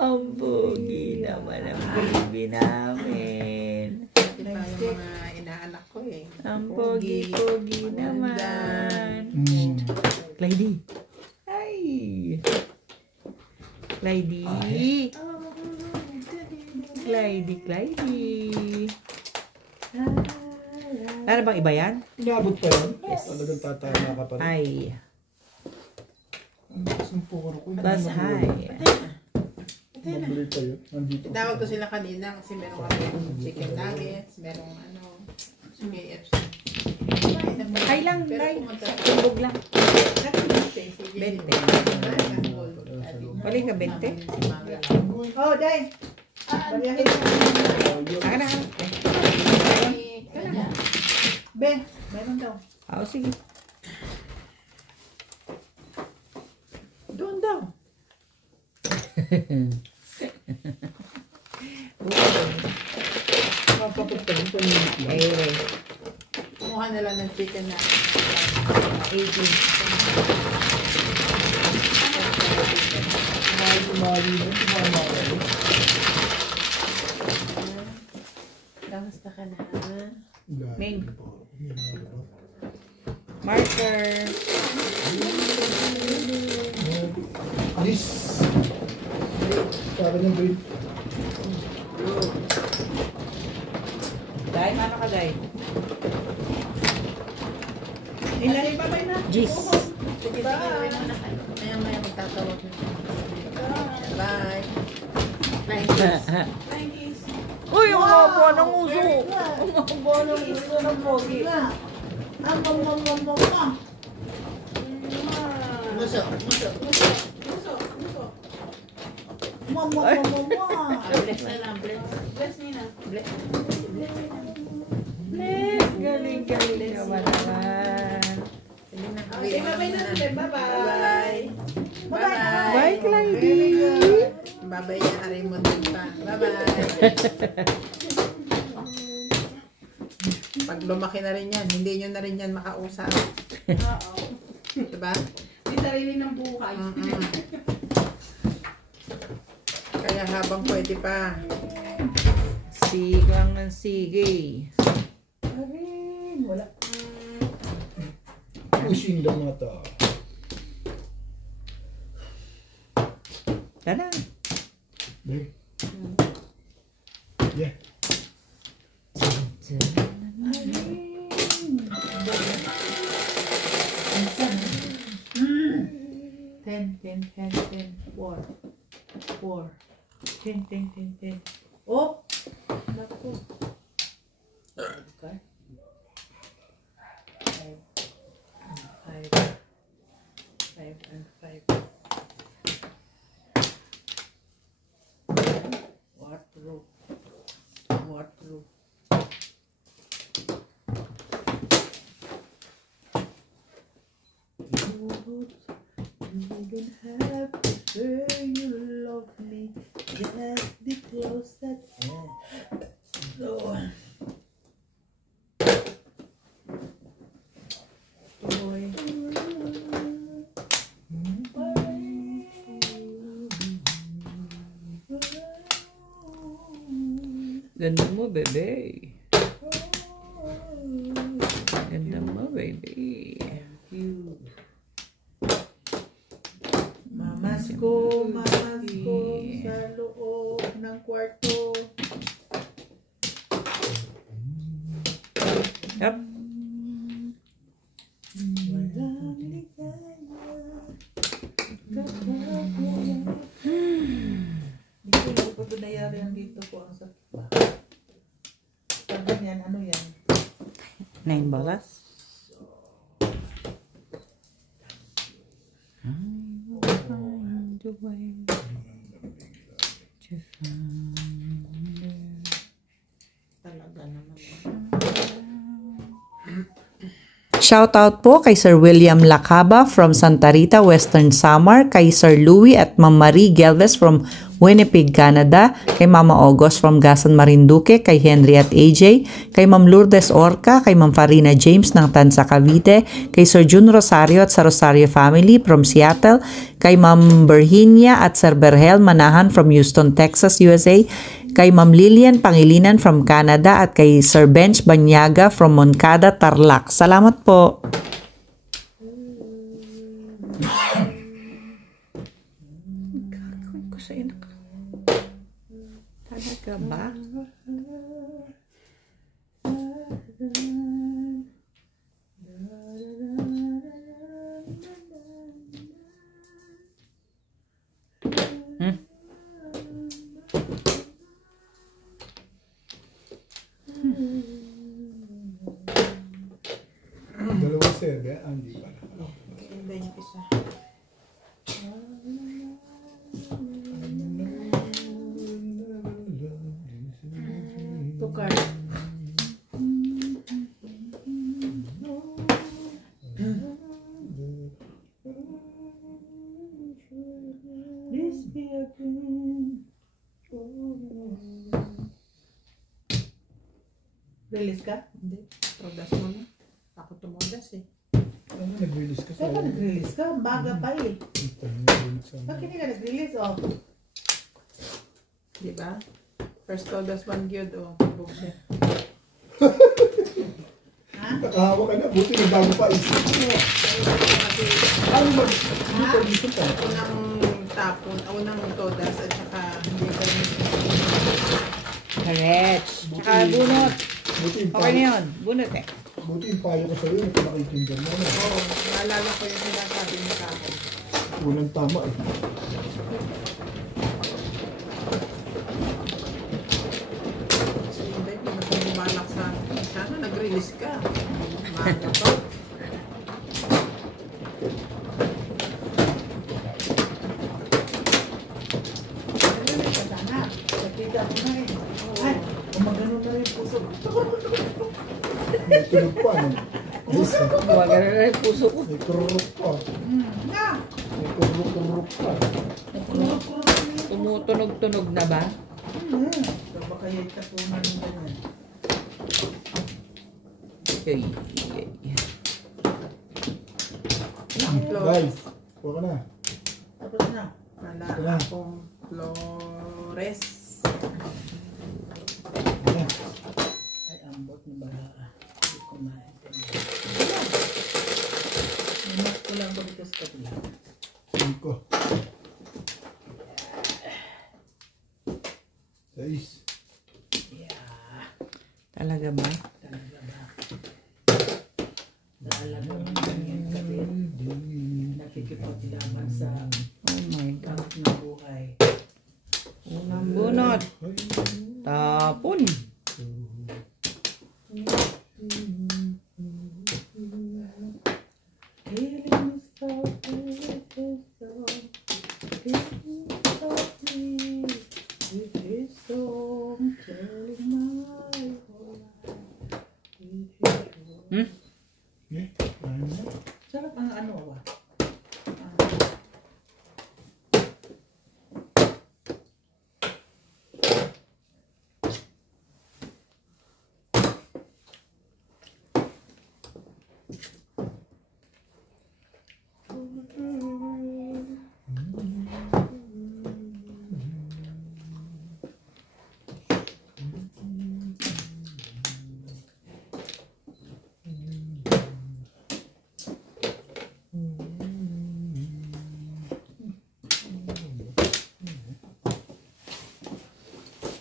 Ang Pogi naman ang baby namin. Ito yung mga inaanak ko eh. Ang Pogi naman. Clyde. Hi! Clyde. Ano bang iba yan? Inabot pa yan? Yes. Talagang tatama ka pa rin. Ay. Sumpo ko rin. Plus hi. Mabili tayo. Nandito. Tawag ko sila kanina kasi meron kami chicken nuggets, merong ano, KFC. Hi lang, Pero Day. pumunta. Tumbog lang. 20. 20. Balik ka 20? Oh, Day! Baliyahin mo. Saka na. Be, meron daw. Oo, sige. Doon daw. Mapapagtahin pa yung lang. Eh, Kumuha na lang ng chicken na. 18. Mali mo. Mali. Kamusta ka na? Main. Marker. Alis. Sabi ng green. Day, ano ka, Day? Ilalim pa ba na? Jeez. Sige, sige, gawin mo na. Maya-maya magtatawag na. Bye. Nice. Uy, ang haba ng uso. Ang haba ng uso ng Pogi. Ang Muso. Bless na lang, bless. Bless me na. Bless. Bless! Galing naman naman. Sige na. Okay, bye-bye na ulit. Bye-bye. Bye-bye. Bye, Clyde! Bye-bye na Raymond din pa. Bye-bye. Pag lumaki na rin yan, hindi nyo na rin yan makausap. Oo. Diba? Di sarili ng buhay. Kaya habang pwede pa. Sigang ng sige. Wala. Pushing lang nga to. Tara. Babe. Yeah. Ten. 4. 10. Oh! Naku. Okay. 5 and 5. What row? You don't have to say you love me. Just be close at hand. So, boy. Ganda mo, bebe. Ganda mo, baby. You. Mamas ko sa loob ng kwarto. Up. Walang ligaya. Hindi ko pa nangyari ang dito ko ang sakit pa. Pag ganyan, ano yan? 9 balas. Talaga naman. Shoutout po kay Sir William Lacaba from Santa Rita, Western Samar, kay Sir Louis at Ma'am Marie Gelves from Winnipeg, Canada, kay Mama August from Gasan, Marinduque, kay Henry at AJ, kay Ma'am Lourdes Orca, kay Ma'am Farina James ng Tansa, Cavite, kay Sir Jun Rosario at sa Rosario family from Seattle, kay Ma'am Virginia at Sir Berhel Manahan from Houston, Texas, USA, kay Ma'am Lilian Pangilinan from Canada at kay Sir Bench Banyaga from Moncada, Tarlac. Salamat po. Gagawin ko sa ina. Talaga ba? Dalawang serve, hindi pala. Hindi yung isa. Tukar. This be again. Release ka? Hindi. Todas mo na. Ako tumodas eh. Ano, nag-release ka sa Saan ka nag-release ka? Baga pa eh. Bakit hindi ka nag-release? Oh. Diba? First todas one gyud o. Bullshit. Nakahawa ka na, buti na bago pa isip mo. Ano ba? Dito pa. Unang tapon, unang todas at saka hindi ka rin. Correct. Tsaka bunot. Buti yung Okay na yun. Bunot eh. Buti yung payo ko sa'yo, hindi nakikinggan mo. Oo. Naalala ko yung sinasabi mo sa akin. Unang tama eh. Kasi hindi, hindi mo bumalak sa akin. Sana nag-release ka. Maaga pa. Ano na Gumagana na yung puso ko. May kururuk pa. Na! May kururuk pa. Tumutunog-tunog na ba? So, baka yung tapunan ng ganyan. Okay. Guys, huwag ka na. Tapos na. Wala Wala. akong Flores. Ayan. Ay, ambot na ba? Hindi ko maintindihan. Mimas ko lang ko dito sa kabila. Tingin ko. 6. Yeah. Talaga ba? Talaga ba? Talaga ba ganyan kabit? Nakikipaglaban sa Oh my God. kamot ng buhay. Unang bunot. Tapon. Feeling so good, so feeling so free. With this song, telling my whole life. With this song. Okay, kaya na. Sarap ang ano ba?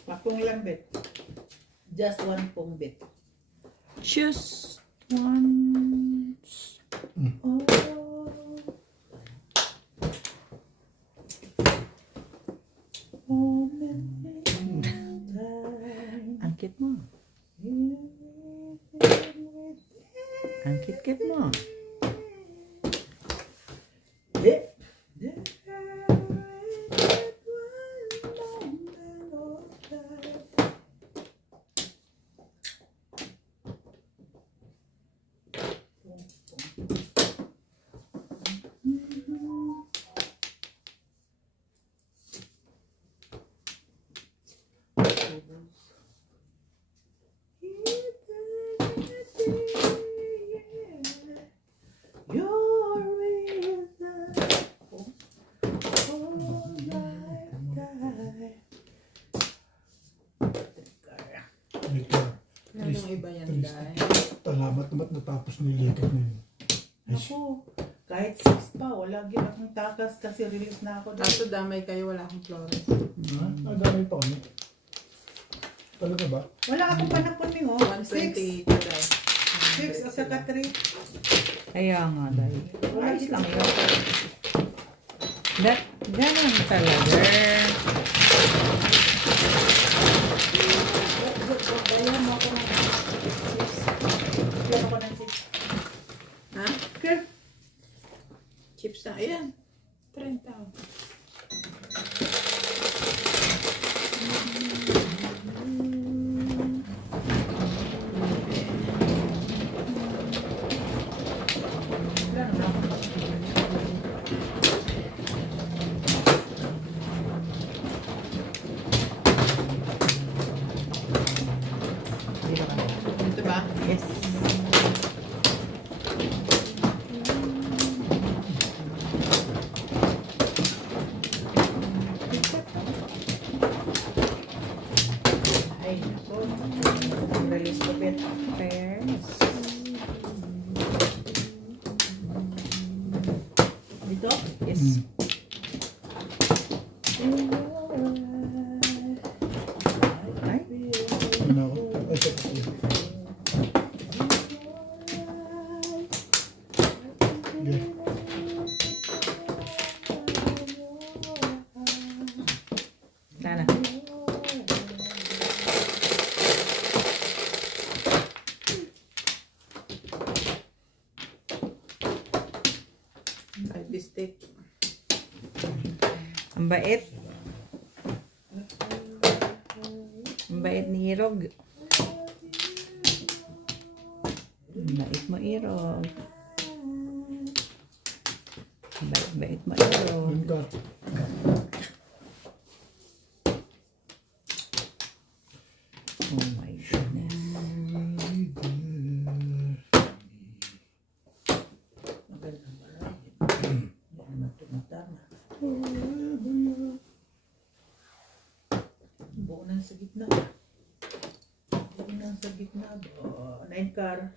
Pakong lang bit. Just one pong bit. Just once. Oh. Ang cute mo. Ang cute mo. Wait lang. Anong iba yan, Triste. Day? Talamat naman natapos nilikat na yun. Ako, kahit 6 pa, wala gid akong takas kasi release na ako. Kaso damay kayo, wala akong Flores. Ha? Nadamay pa kami. Talaga ba? Wala akong panapon ni 128 na, Day. 6 at saka 3. Kaya nga, dahil. Ayos lang yun. Ganun talaga. Bayan mo ako ng 6. Bayan ako ng 6. Ha? Okay. Chips na. Ayan. 30. Ito ba? Yes. Ay, nako. Release ko bit. Pairs. Dito? Yes. Ay. Ano ako? Ay, siya pa. Okay. Sana. Ay, bistek. Ang bait. Ang bait ni Hirog. Bait mo, Iro. Bait mo, Iro. Oh my goodness. Magandang balay. Hindi naman tumatama. Buo na sa gitna. Buo na sa gitna. 9 car.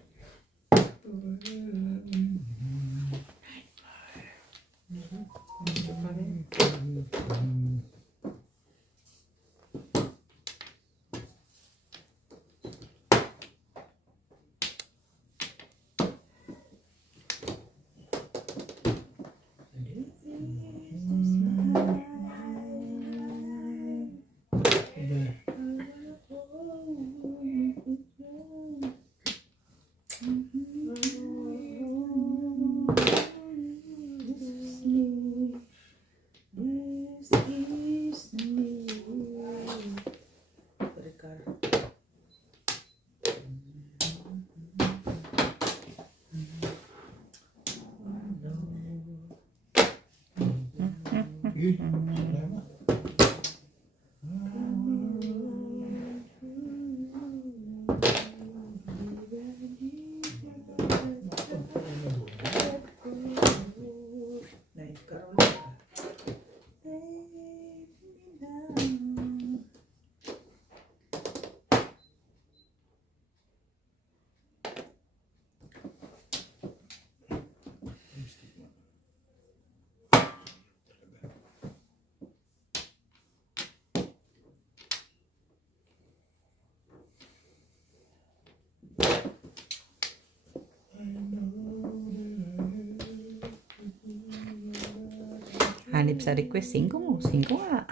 Hanip sa request, 5 mo. 5 nga.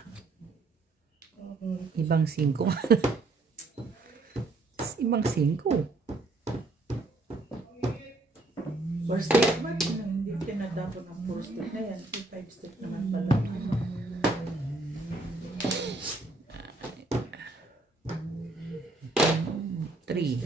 Ibang 5. Ibang 5. First step ba? Hindi tinatapon ang first step na yan. 5 step naman pala. Three.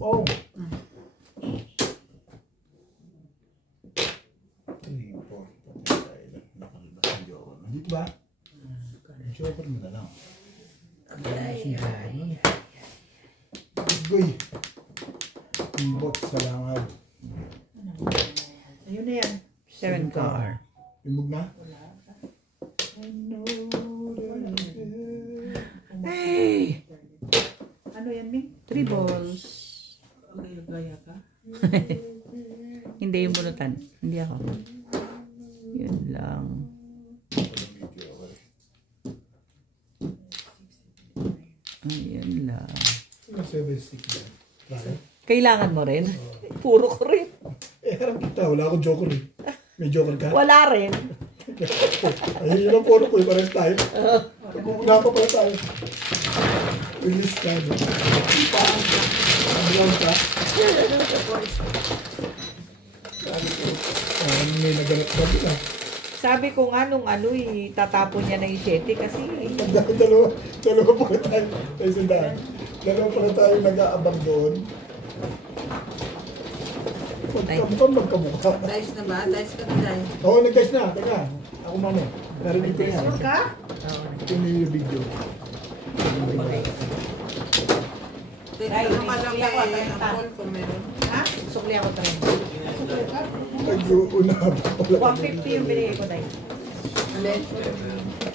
Oh! Dito ba? Joker mo na lang. Uy! Bot sa langad. Ayun na yan. 7 car. Imog na? Hey! Ano yan, Ming? 3 balls. Gaya ka? Hindi yung bunutan. Hindi ako. Yun lang. Ayun lang. Yung 7 stick na. Kailangan mo rin? Puro ko rin. Eh, harap kita. Wala akong joker eh. May joker ka? Wala rin. Ayun yun ang puro ko eh. Parang tayo. Pagkukunan pa pala tayo. Release ka. Pagkukunan ka. May naganap ka din. Sabi ko nga nung tatapon niya na yung 7 kasi Dalawa pala tayo. Ay, sandaan. Dalawa pala tayo nag-aabang doon. Magkamukha. Dice na ba? Dice ka na, Dice. Oo, nag-guys na. Teka. Ako mano. Narinig ko yan. Sure ka? Ito yung video. Ay, ano ka lang ako, eh, ang ball kung meron. Ha? sukli ako 30. Nag-uuna pa pala. 150 yung binigay ko dahil. Alin?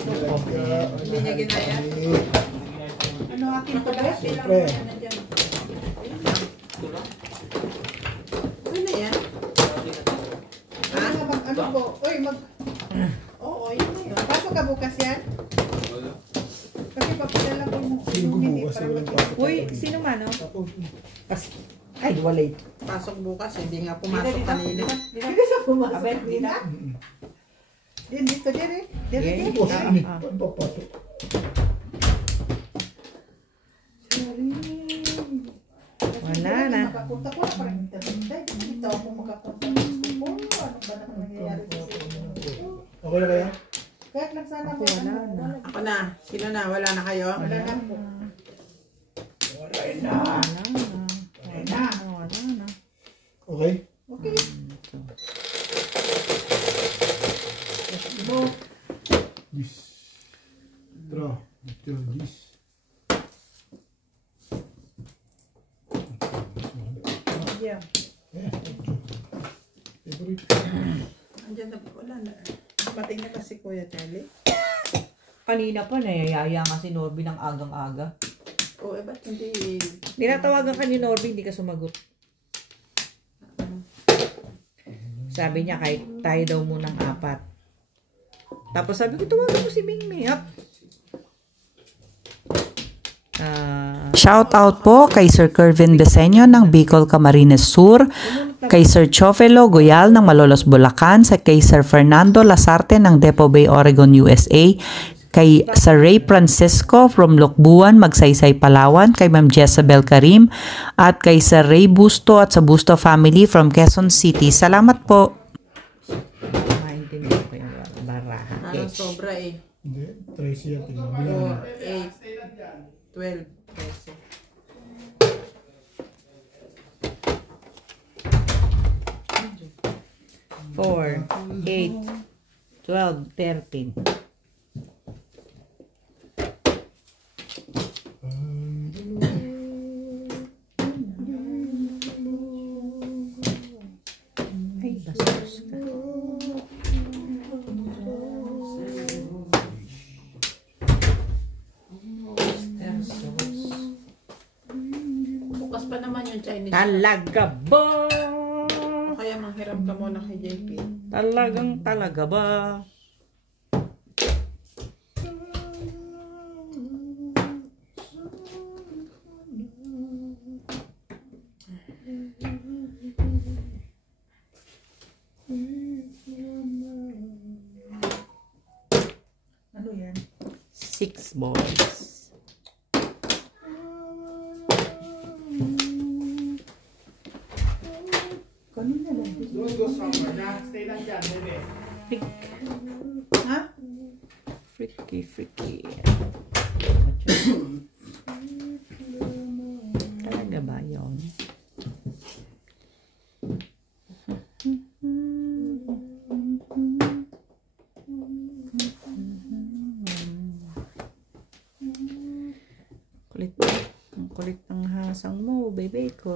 Hindi niya ginaya. Ano akin ko ba? Siyempre. Ano na yan? Ano po? Uy, Oo, yun na yun. pasok ka bukas yan? Kasi papadala ko mo. Sino bukas ay walang pasok. Uy, sino man, no? Ako. Ay, walay. Pasok bukas, hindi nga pumasok kanina. Hindi sa pumasok. Abay, dito. Dito, dire. Dire, Yeah. dire. Boss, ini. Paano papasok? Wala na. Makapunta ko na parang internet. Dito ako makapunta. Ano ba naman nangyayari sa Ako na kaya? Kahit lang sana ako. Ako na. Sino na? Wala na kayo? Wala na po. Okay? Okay. This. Draw. Draw this. Yeah. Eh, favorite. Andiyan na. Wala na. Mating na kasi Kuya Charlie. Kanina pa, nayayaya nga si Norby ng agang-aga. Oo, ba't hindi? Tinatawagan ka ni Norby, hindi ka sumagot. Sabi niya, kahit tayo daw munang 4. Tapos sabi ko, tawagan mo si Mingming. Shout out po kay Sir Kervin Beseño ng Bicol Camarines Sur, kay Sir Chofelo Goyal ng Malolos Bulacan, kay Sir Fernando Lasarte ng Depo Bay, Oregon, USA, kay Sir Ray Francisco from Lokbuan, Magsaysay, Palawan, kay Ma'am Jezabel Karim, at kay Sir Ray Busto at sa Busto family from Quezon City. Salamat po. Maintindihan ko yung baraha. Parang sobra eh. Hindi. 13 yan. Tingnan. 4, 8, 12, 13. Four, 8, 12, 13. Ay, bastos ka. Bukas pa naman yung Chinese. Talaga ba? O kaya manghiram ka muna kay JP. Talagang talaga ba? Ano yan? 6 boys. Kanina lang. Ha? Freaky, freaky. Talaga ba yun? Kulit. Ang kulit ng hasang mo, baby ko.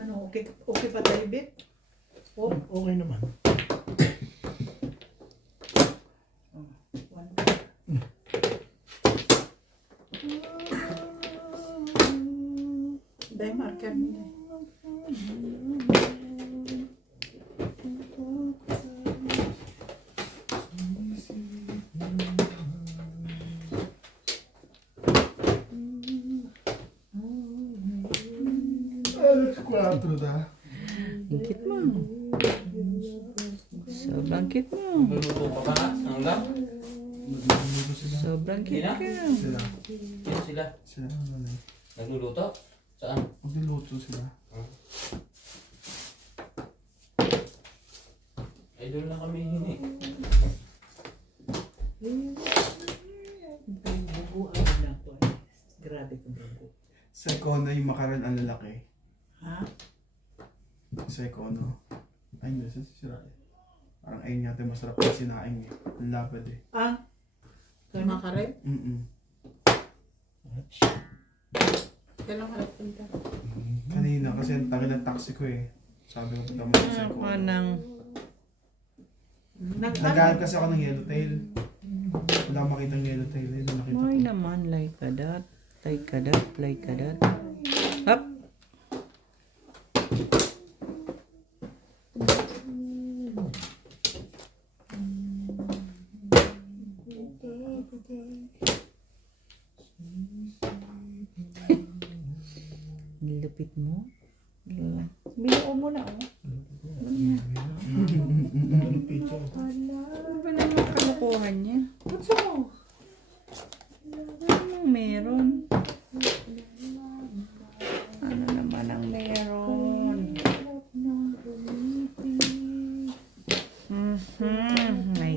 Ano, okay pa tayo, Bit? Oh, Okay naman. Dahil marker nila. Alex 4 da. Bangkit mo. Sobrang cute mo. Luluto pa ba? Hanggang? Sobrang cute ka. Sila. Yan sila. Sila naman eh. Nagluluto? Saan? Magluluto sila. Ay, doon lang kami hini. grabe kong bugo. Sa Econo yung makaran ang lalaki. Ha? Sa Econo. Ay, hindi. Sira eh. Parang ayun yata masarap yung sinaing eh. Ang lapad eh. Makarel? Mm-mm. Kailan ka nagpunta? Kanina kasi ang tagal ng taxi ko eh. Sabi ko punta mo sa ko. Naghahanap kasi ako ng yellowtail. Wala akong makitang yellowtail eh. Nakita ko. Why naman, like that, like that, like that. Up. Nilupit mo? Binuo mo na, oh. Anong picture? Ano ba naman kalukuhan niya? What's up? Ano meron? Ano naman ang meron? My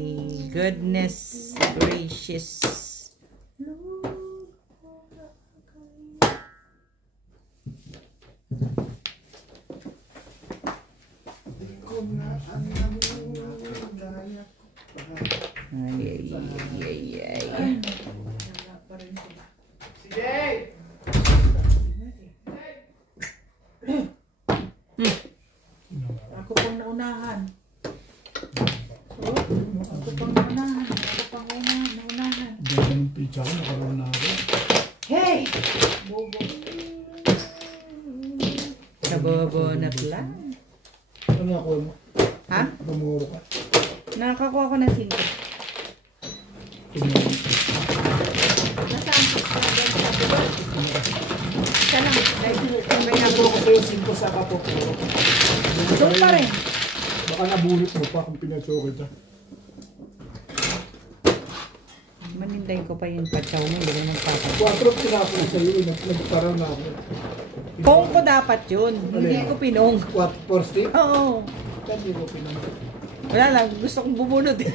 goodness gracious. Ay, ay, ay, ay. Ako pang naunahan. Ako pang naunahan. Ako pang naunahan. Ganda ng picture ko, nakaroon na ako. Hey! Bobo. Kabobonat lang. Ano nakuha mo? Ha? Bumuro ka. Nakakuha ko ng 5. Nasaan? Isa lang. Kaya ko sa'yo 5 sa kapopuro. Doon pa rin. Baka nabunot mo pa kung pinatso kita. Maninday ko pa yung patsaw mo, hindi ko magpapag. 4 tinapon na sa'yo, nagparang na ako. Pong ko dapat yun. Hindi ko pinong. 4 stick? Oo. Hindi mo pinang. Wala lang. Gusto kong bumunod eh.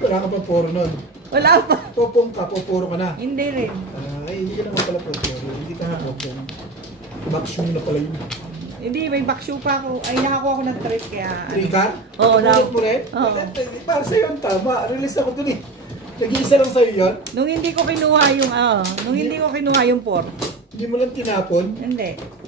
Wala ka pa puro nun. Wala pa. Popong ka, popuro ka na. Hindi rin. Ay, hindi ka naman pala poporo. Hindi ka nga popong. Baksyon na pala yun. Hindi, may backshoe pa ako. Ay, nakakuha ko ng 3 kaya... 3 ka? Oo, Napulot mo rin? Oo. Para sa'yo ang tama. Release ako dun eh. Nag-iisa lang sa'yo yun. Nung hindi ko kinuha yung... nung hindi ko kinuha yung 4. Hindi mo lang tinapon. Hindi.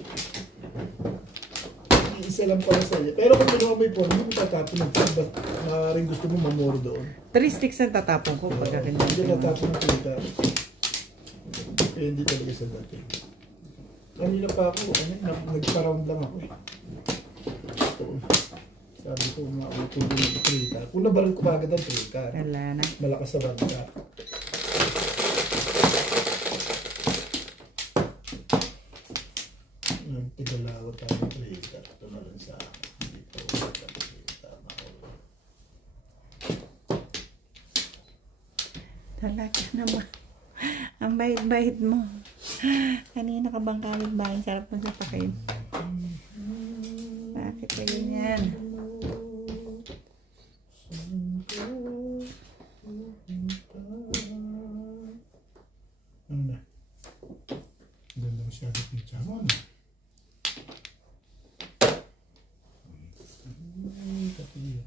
Isa lang pala sa'yo. Pero kung kinuha mo yung porn, hindi mo tatapon ng porn. Maaaring gusto mo mamuro doon. 3 sticks ang tatapon ko pagka kinuha. Hindi tatapon ng kita. Hindi talaga sa dati. Kanina pa ako, nagpa-round lang ako eh. Ito. Sabi ko, maupo din ng kita. Kung nabaril ko kagad ang kita. Wala na. Malakas sa banda. Tigalawa tayo ng kita. Ito na lang sa akin. Dito. Tama ko. Talaga naman. Ang bait-bait mo. Kanina ka bang kapit-bahay? Sarap mo sa pakin. Bakit ka ganyan? Ano na? Ganda masyado picture mo, ano? Katiyan.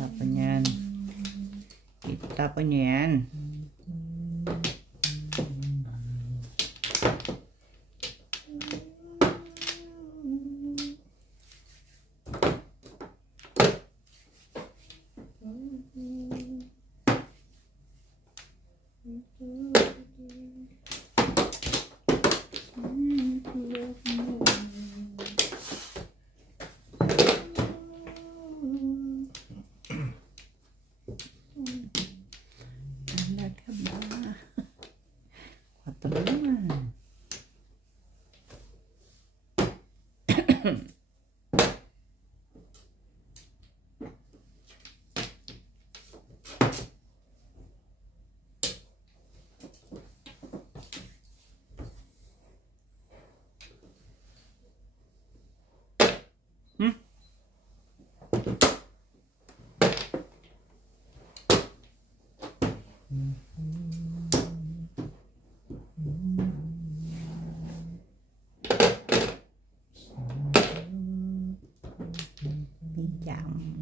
Tapon yan. Itapon nyo yan. Talaga ba? 4 naman. Yum.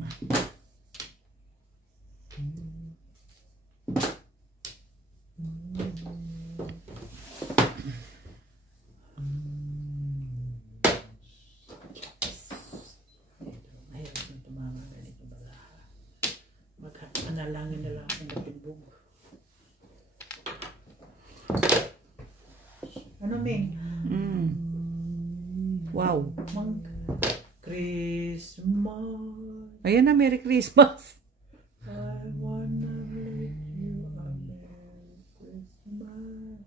Mahirap yung tumama ganito bala. Manalangin na lang akong matibog. Ano, Ming? Wow. Christmas, Ayan na, Merry Christmas. I wanna make you a Merry Christmas.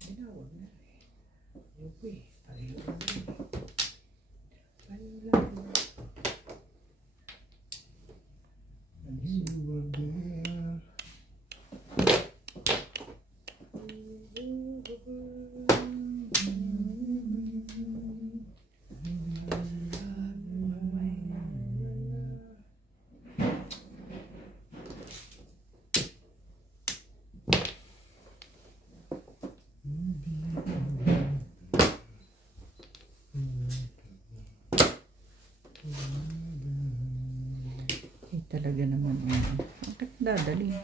Ginawag na eh. Ayoko eh. Pareho lang eh. Pareho lang eh. Talaga naman. Bakit dadali?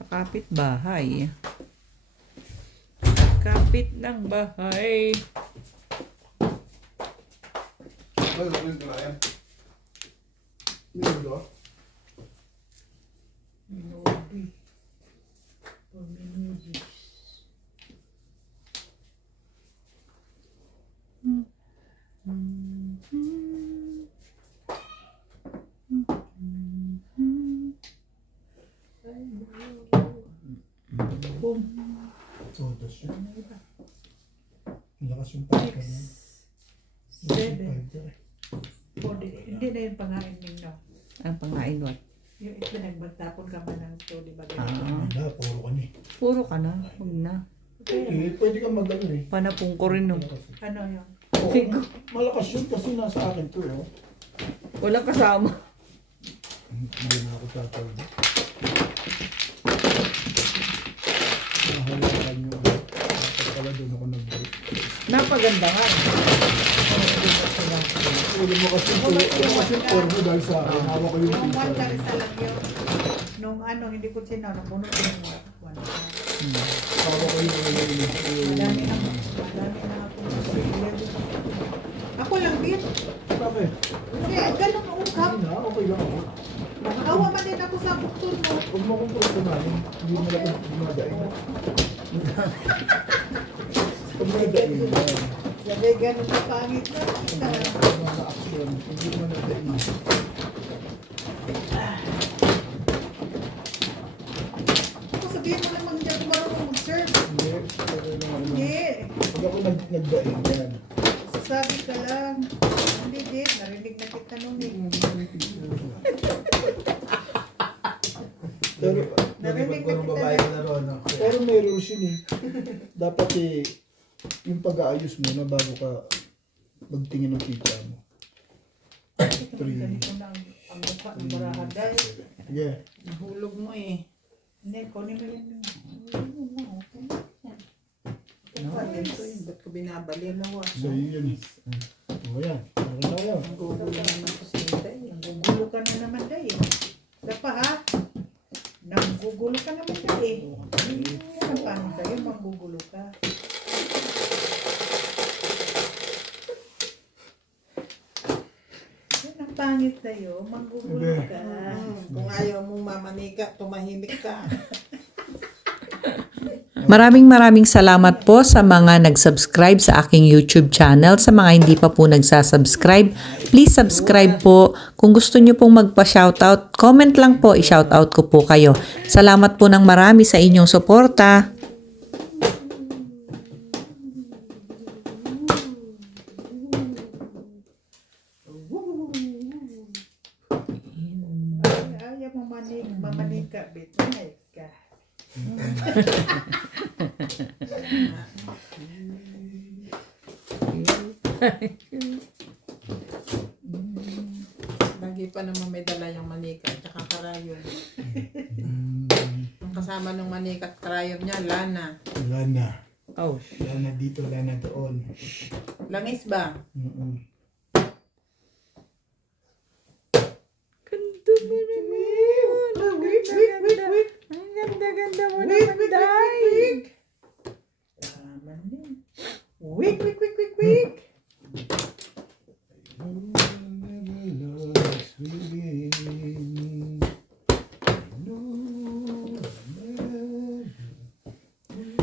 Sa kapitbahay. Kapit ng bahay. Ay, okay ko yan. Minudo. Minudi. Minudi. Todos yun. Lakas yung pagka niya. Hindi na yung pangain ninyo. Ang pangain what? Yung pinagbagtapon ka ba ng ito, di ba? Wala, puro ka ni. Puro ka na. Huwag na. Pwede kang mag-ano eh. Panapong ko rin no. Ano yun? Oo, malakas yun kasi nasa akin to eh. Walang kasama. Hindi na ako tatawag. Mahalakan nyo. Dapat pala doon ako nag-break. Napaganda nga. Ulo mo kasi yung orbo dahil sa akin. Hawa ko yung Nung pizza. one car isa lang yun. Nung ano, hindi ko sinaw, nabunod ko yung one car. Hawa ko yung Madami na ako. Ako lang, Bit. Bakit? Hindi, ganun ang ukap. Hindi na, okay lang ako. Nakakawa man din ako sa bukton mo. Huwag mo akong pagkunahin. Hindi mo lang gumadain. Huwag mo nadain yan. Sabi, ganun na pangit na. Mga aksyon. Hindi mo nadain. Ako sabihin mo naman hindi ako marunong mag-serve. Hindi. Pero yung ano. Hindi. Pag ako nagdain yan. Sasabi ka lang. Hindi, Bit. Narinig na kita nun eh. Pero, Narinig na kita. pero may rules yun eh. Dapat eh, yung pag-aayos mo na bago ka magtingin ng kita mo. Ganito na ang mukha ng barahaday. Sige. Nahulog mo eh. Hindi, kunin mo yan. Nahulog mo. Okay. Ganito yun. Ba't ko binabali? So yun. O yan. Okay na yan. Gugulo ka naman ko si Day. Gugulo ka na naman, Day. Isa pa ha? Nanggugulo ka naman, Day. Ang paano sa'yo, manggugulo ka. Yan ang pangit sa'yo, manggugulo ka. Kung ayaw mong mamanika, tumahimik ka. Maraming salamat po sa mga nag-subscribe sa aking YouTube channel. Sa mga hindi pa po nagsasubscribe, please subscribe po. Kung gusto nyo pong magpa-shoutout, comment lang po, i-shoutout ko po kayo. Salamat po ng marami sa inyong suporta. Ayaw mo mamanika, bit. Nice ka. Lagi pa naman may dala yung manika at saka karayon. Ang kasama ng manika at karayon niya, lana. Wala na. Oh, Lana dito, lana doon. Langis ba? Ganda mo naman. Wait. Ang ganda-ganda mo Wait. naman, Day. Tama din. Wait.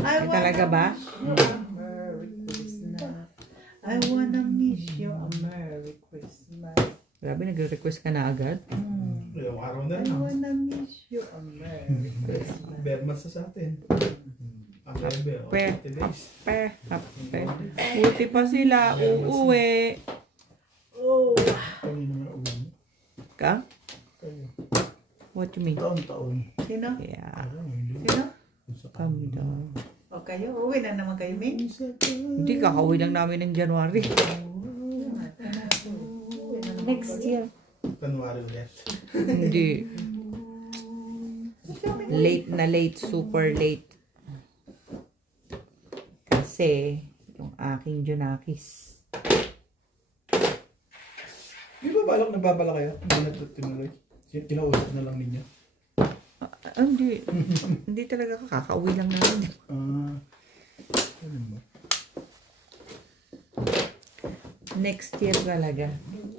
Ay, talaga ba? Merry Christmas. I wanna miss you a Merry Christmas. Grabe, nagre-request ka na agad. Yung araw na I rin. wanna miss you a Merry Christmas. Bermas sa atin. Ang bebe, Pe. 50 days. Buti pa sila, uuwi. Oh. Kanina nga uwi. Ka? Kayo. What you mean? Taon-taon. Sino? Yeah. Sino? Come down. O kayo, uwi na naman kayo, Min. Hindi, kakauwi lang namin ng January. Next year. January ulit. Hindi. Late, super late. Kasi, yung aking Junakis. Di ba balak nababala kayo? Hindi na tinuloy. Kinausap na lang ninyo. Hindi. Hindi talaga kakauwi lang namin. Ano ba? Next year talaga.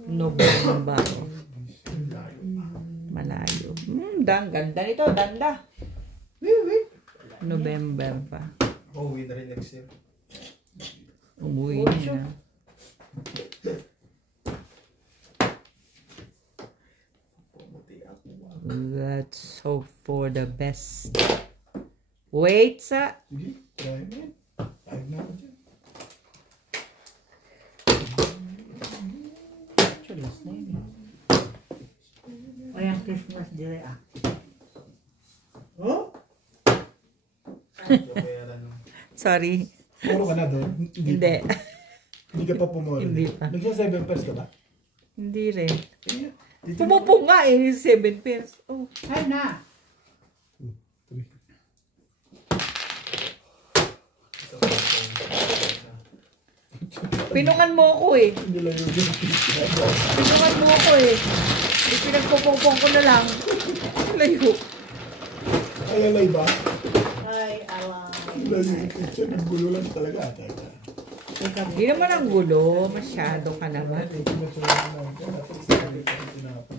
November. Malayo. Ganda nito. Danda. November pa. Oh, uwi na rin next year. Umuwi na. Let's hope for the best. Wait sa... Sige, try mo yan. Try na ako dyan. Chulos na yun. O yung Christmas dire ah. Oh? Sorry. Puro ka na doon? Hindi. pa. Hindi ka pa pumuro. Hindi pa. Nagsa 7 pairs ka ba? Hindi rin. Dito Pumupo nga eh. 7 pairs. Oh. Ay na. 3. Pinungan mo ako eh. Hindi lang yung Pinungan mo ako eh. Pinagpupungpong ko na lang. Layo. Alalay ba? Ay, alam. Layo yung picture. Naggulo lang talaga. Ata. Hindi naman ang gulo. Masyado ka naman. Tinatulungan namin. Dapat isa ka dito. Tinapon.